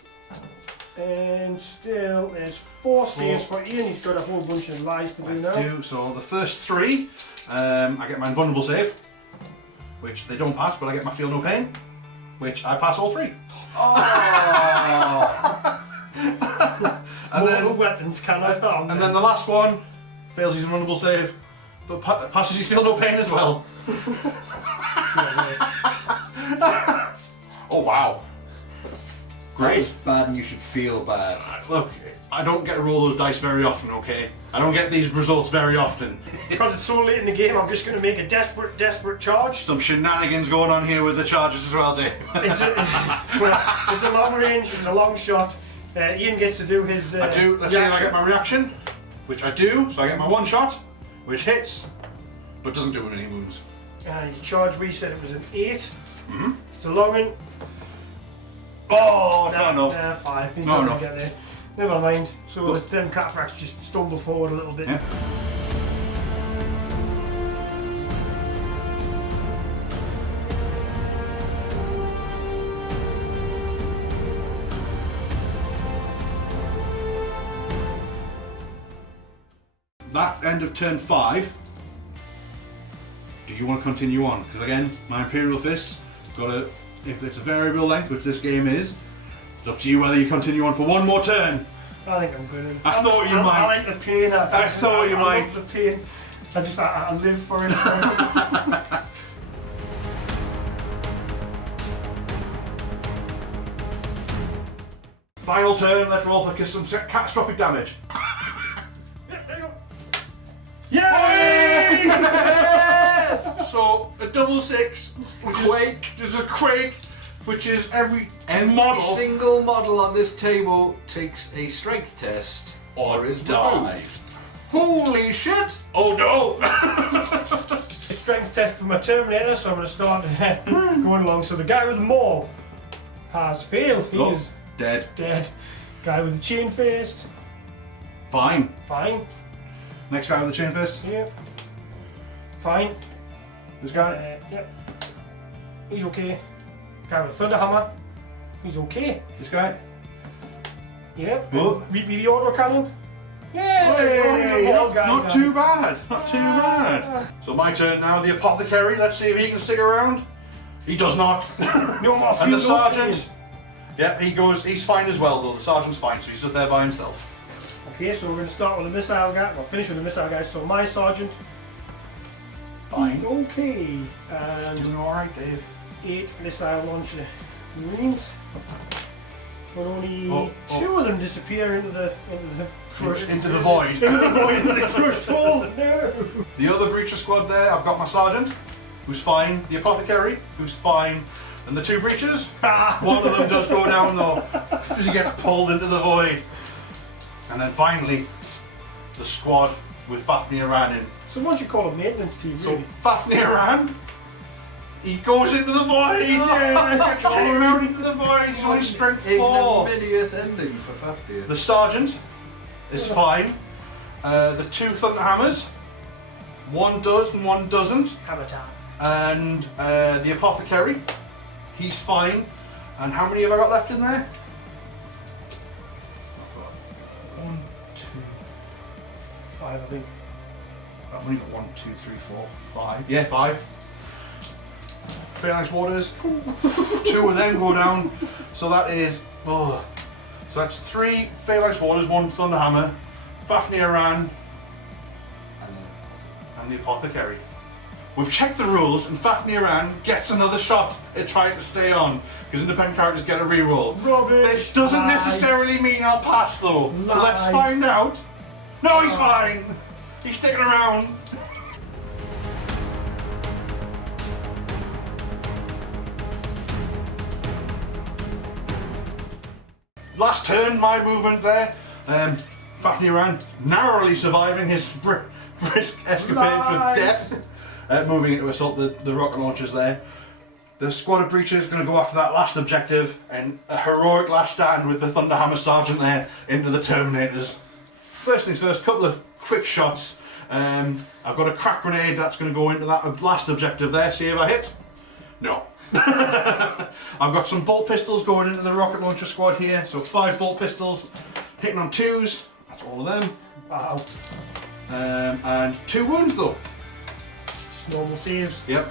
And still there's 4 saves for Ian. He's got a whole bunch of lies to do now. So the first 3, I get my invulnerable save, which they don't pass, but I get my feel no pain, which I pass all 3. Oh! And Mortal weapons cannot harm. then the last one fails his invulnerable save, but passes his feel no pain as well. Oh wow! Great. That was bad, and you should feel bad. Look, I don't get to roll those dice very often, okay? I don't get these results very often. Because it's so late in the game, I'm just going to make a desperate charge. Some shenanigans going on here with the charges as well, Dave. It's a long range, it's a long shot. Ian gets to do his I do, let's see if I get my reaction, which I do, so I get my 1 shot, which hits, but doesn't do any wounds. And your charge, we said it was an 8. Mm-hmm. It's a long one. Oh, not enough. 5. He's Not not enough. going to get there. Never mind. So them Cataphracts just stumble forward a little bit. Yeah. That's the end of turn 5. Do you want to continue on? Because again, my Imperial Fists got a. If it's a variable length, which this game is, it's up to you whether you continue on for 1 more turn. I think I'm good. I thought you might. I like the pain. I thought you might. love the pain. I live for it. Final turn, let's roll for some catastrophic damage. Yeah, there you go. Yay! Yes! So, a double 6, which Quake. There's a quake, which is every Every single model on this table takes a strength test or is dies. Holy shit! Oh no! Strength test for my Terminator, so I'm going to start going along. So the guy with the maul has failed. He Oh, is dead. dead. Guy with the chain fist, Fine. fine. Next guy with the chain fist. Yeah, fine. This guy. Yeah, he's okay. Guy with thunder hammer, he's okay. This guy. Yeah. Oh. Read me the auto cannon. Yeah. Hey, Not not too bad. Not too bad. So my turn now. The apothecary. Let's see if he can stick around. He does not. No more And the field note sergeant. Yeah, he goes. He's fine as well, though. The sergeant's fine, so he's just there by himself. Okay, so we're going to start with the missile guy. We'll finish with the missile guy. So my sergeant, Fine. he's okay. And Doing all right, Dave. 8 missile launcher marines. But only Oh, 2 of them disappear into the crushed Into the void. into the void, into the crushed hole. No. The other breacher squad there, I've got my sergeant, who's fine. The apothecary, who's fine. And the 2 breachers, one of them does go down though, because he gets pulled into the void. And then finally, the squad with Fafnir Ran in. So what you call a maintenance team, So really? Fafnir Ran, he goes into the void. Yeah. Gets taken out into the void. He's only strength 4. Ignominious ending for Fafnir. The sergeant is fine. The 2 thunderhammers, one does and one doesn't. Hammer time. And the apothecary, he's fine. And how many have I got left in there? I've got 1, 2. 5, I think. I've only got 1, 2, 3, 4, 5. Yeah, 5. Phalanx Waters. 2 of them go down. So that is. Oh. So that's 3 Phalanx Waters, 1 Thunderhammer, Fafnir Ran, and the Apothecary. We've checked the rules, and Fafnir Ran gets another shot at trying to stay on, because independent characters get a reroll. Rubbish. This doesn't Lies. necessarily mean I'll pass though. So let's Lies. find out. No, he's fine. He's sticking around. Last turn, my movement there. Fafnir Ran narrowly surviving his brisk escapade with Lies. death. Moving into assault the rocket launchers there. The squad of breaches is going to go after that last objective and a heroic last stand with the Thunderhammer Sergeant there into the Terminators. First things first, couple of quick shots. I've got a crack grenade that's going to go into that last objective there. See if I hit? No. I've got some bolt pistols going into the rocket launcher squad here. So 5 bolt pistols, hitting on 2s. That's all of them. Wow. And 2 wounds though. Just normal saves. Yep.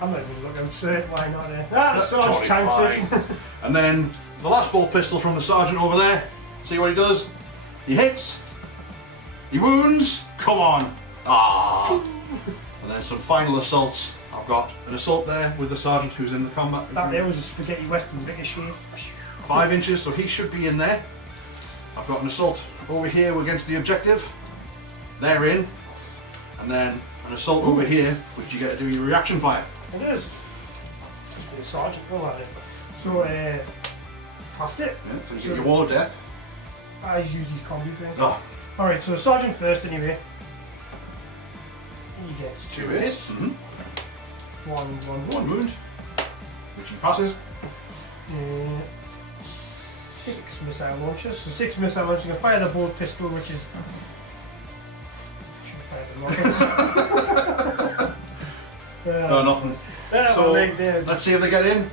I'm not even looking certain why not there. Ah, the Totally Sergeant tanks fine. it. And then the last bolt pistol from the Sergeant over there. See what he does? He hits. He wounds. Come on. Ah. And then some final assaults. I've got an assault there with the Sergeant who's in the combat. That there was a spaghetti western ricochet. 5 inches, so he should be in there. I've got an assault over here against the objective. They're in. And then an assault over here, which you get to do your reaction fire. It is. Just be a Sergeant, go at it. So, past it. Yeah, so you get your wall of death. I just use these combi things. Oh, Alright, so Sergeant first anyway. He gets 2 hits. Mhm. One. Wound, which he passes. 6 missile launchers. So 6 missile launchers. You can fire the bolt pistol, which is. Should fire the rockets. No, nothing. So, let's see if they get in.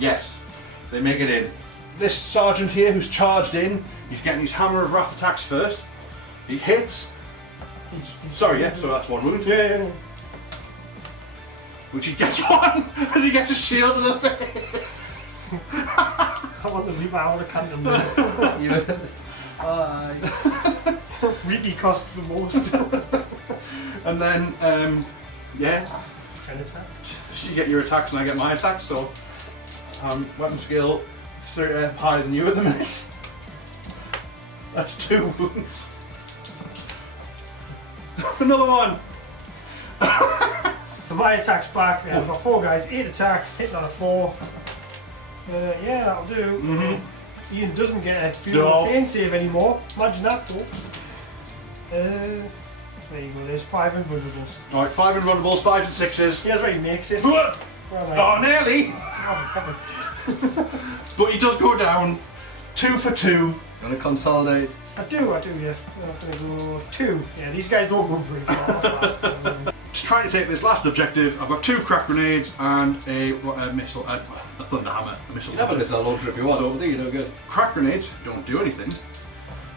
Yes, they make it in. This Sergeant here who's charged in, he's getting his Hammer of Wrath attacks first. He hits. Sorry, yeah, so that's 1 wound. Yeah. Which he gets 1 as he gets a shield to the face. I want to leave out of candle. Bye. Really costs the most. And then, yeah, 10 attacks. you get your attacks and I get my attacks, so weapon skill higher than you at the minute. That's 2 wounds. Another one. So my attacks back, I've got 4 guys, 8 attacks, hitting on a 4. Yeah, that'll do. Mm-hmm. Ian doesn't get a beautiful pain save anymore. Imagine that, folks. There you go, there's 5 invulnerables. Alright, 5 invulnerables, 5 and 6s. Here's where he makes it. Oh, nearly! But he does go down. 2 for 2. You want to consolidate? I do, yes. I'm gonna go 2. Yeah, these guys don't go very far. Just trying to take this last objective. I've got 2 crack grenades and a missile, a Thunderhammer. A missile You can have a missile launcher if you want, So- it'll do you no good. Crack grenades don't do anything.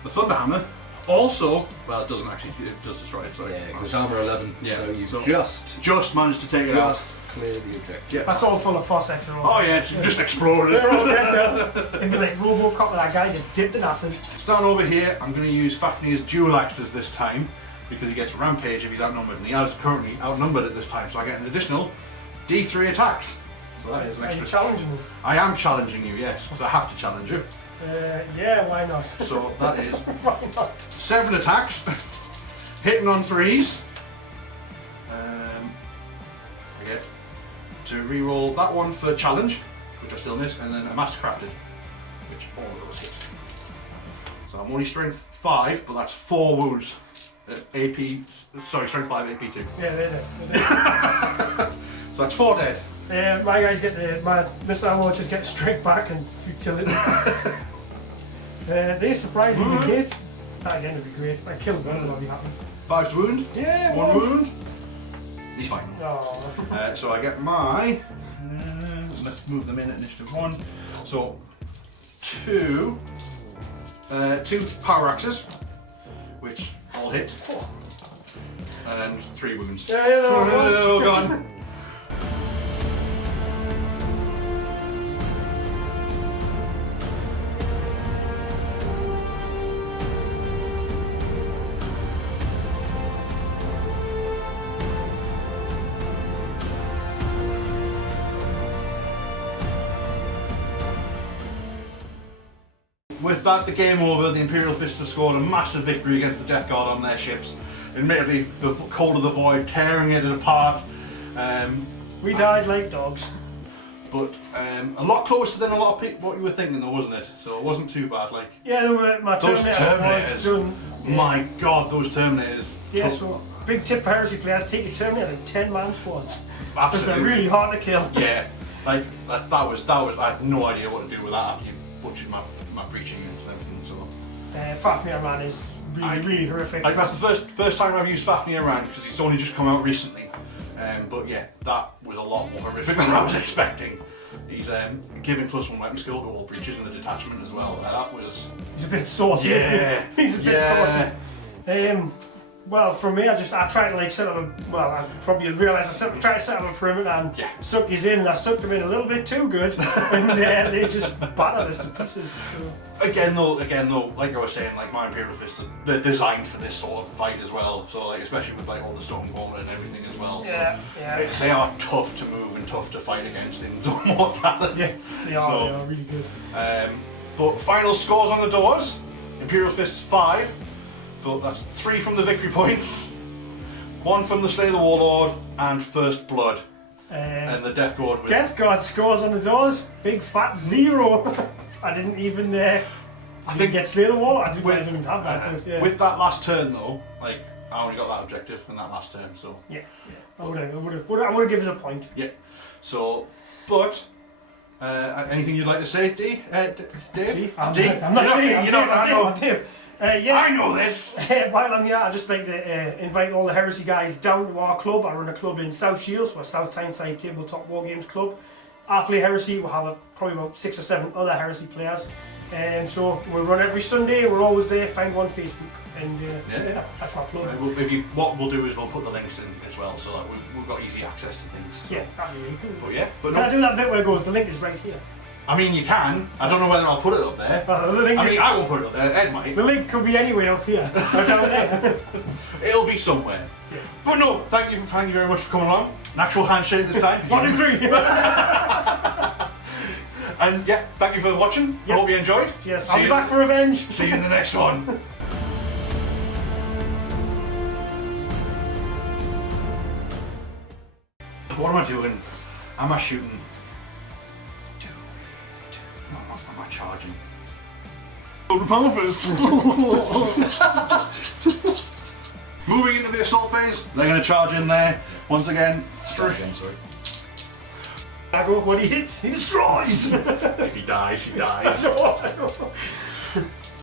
The Thunderhammer also, well, it doesn't actually, it does destroy it, sorry. Yeah, because it's armour 11, Yeah, so you so- just Just managed to take it out. clear the objective. Yeah. That's all full of Fossex and all. Oh yeah, it's just exploded. They're all dead now. It'd be like Robocop with that guy just dipped in acid. Stand over here, I'm going to use Fafnir's dual axes this time because he gets rampage if he's outnumbered, and he is currently outnumbered at this time, so I get an additional D3 attacks. So that is an Are you extra. challenging us? I am challenging you, yes, because I have to challenge you. Yeah, why not? So that is Why not? 7 attacks, hitting on 3s. I get to re-roll that one for challenge, which I still miss, and then a mastercrafted, which all of those hit. So I'm only strength 5, but that's 4 wounds. AP, sorry, strength 5, AP 2. Yeah, they're dead. So that's 4 dead. My guys get my missile launchers get straight back and futility. They surprisingly great. That again would be great. If I kill them, I'll be happy. 5 wound. Yeah, 1 well. wound. He's fine. Oh. So I get my. Let's move them in at initiative 1. So 2 power axes, which all hit, and 3 wounds. Yeah, Oh, gone. With that, the game over. The Imperial Fists have scored a massive victory against the Death Guard on their ships. Admittedly, the Cold of the Void tearing it apart. We died like dogs. But a lot closer than a lot of people what you were thinking, though, wasn't it? So it wasn't too bad. Like Yeah, they were my those Terminators. Terminators. My God, those Terminators. Yeah, so big tip for Heresy players: take your Terminators like 10-man squads. Because they're Absolutely. really hard to kill. Yeah. like that was I had no idea what to do with that after you butchered my breaching units and everything. So Fafnir man is really horrific. like that's the first time I've used Fafnir Rand because it's only just come out recently. But yeah, that was a lot more horrific than I was expecting. He's giving +1 weapon skill to all breaches in the detachment as well. That was. He's a bit saucy. Yeah. He's a bit saucy. Well, for me, I tried to like set up I probably realised I tried to set up a perimeter and suck his in, and I sucked him in a little bit too good, and they just battered us to pieces. So. Again though, like I was saying, like my Imperial Fists, they're designed for this sort of fight as well. So like, especially with like all the Zone Mortalis and everything as well. So they are tough to move and tough to fight against in Zone Mortalis. Yeah, they are really good. But final scores on the doors: Imperial Fists 5. So that's 3 from the victory points, 1 from the Slay the Warlord, and First Blood. And the Death Guard. Death Guard scores on the doors, big fat 0. I didn't even. I didn't get Slay the Warlord. I didn't even have that. With that last turn though, like I only got that objective in that last turn, so. Yeah. I would have given it a point. Yeah. So, but. Anything you'd like to say, Dave? I'm not Dave. I know this! While I'm here, I'd just like to invite all the Heresy guys down to our club. I run a club in South Shields, or South Tyneside Tabletop Wargames Club. I play Heresy, we'll have probably about 6 or 7 other Heresy players. So we run every Sunday, we're always there, find one Facebook. And that's my club. What we'll do is we'll put the links in as well, so that we've got easy access to things. So. Yeah, that'd be really cool. But Can I do that bit where it goes, the link is right here? I mean, you can. I don't know whether I'll put it up there. I won't put it up there. Ed might. The link could be anywhere up here or down there. It'll be somewhere. Yeah. But no, thank you very much for coming along. An actual handshake this time. 1, 2, 3. And yeah, thank you for watching. I hope you enjoyed. Yes, I'll be back for revenge. See you in the next one. What am I doing? Am I shooting? Am I charging? Moving into the assault phase, they're going to charge in there. Once again, Sorry. What he hits, he destroys. If he dies, he dies. I know.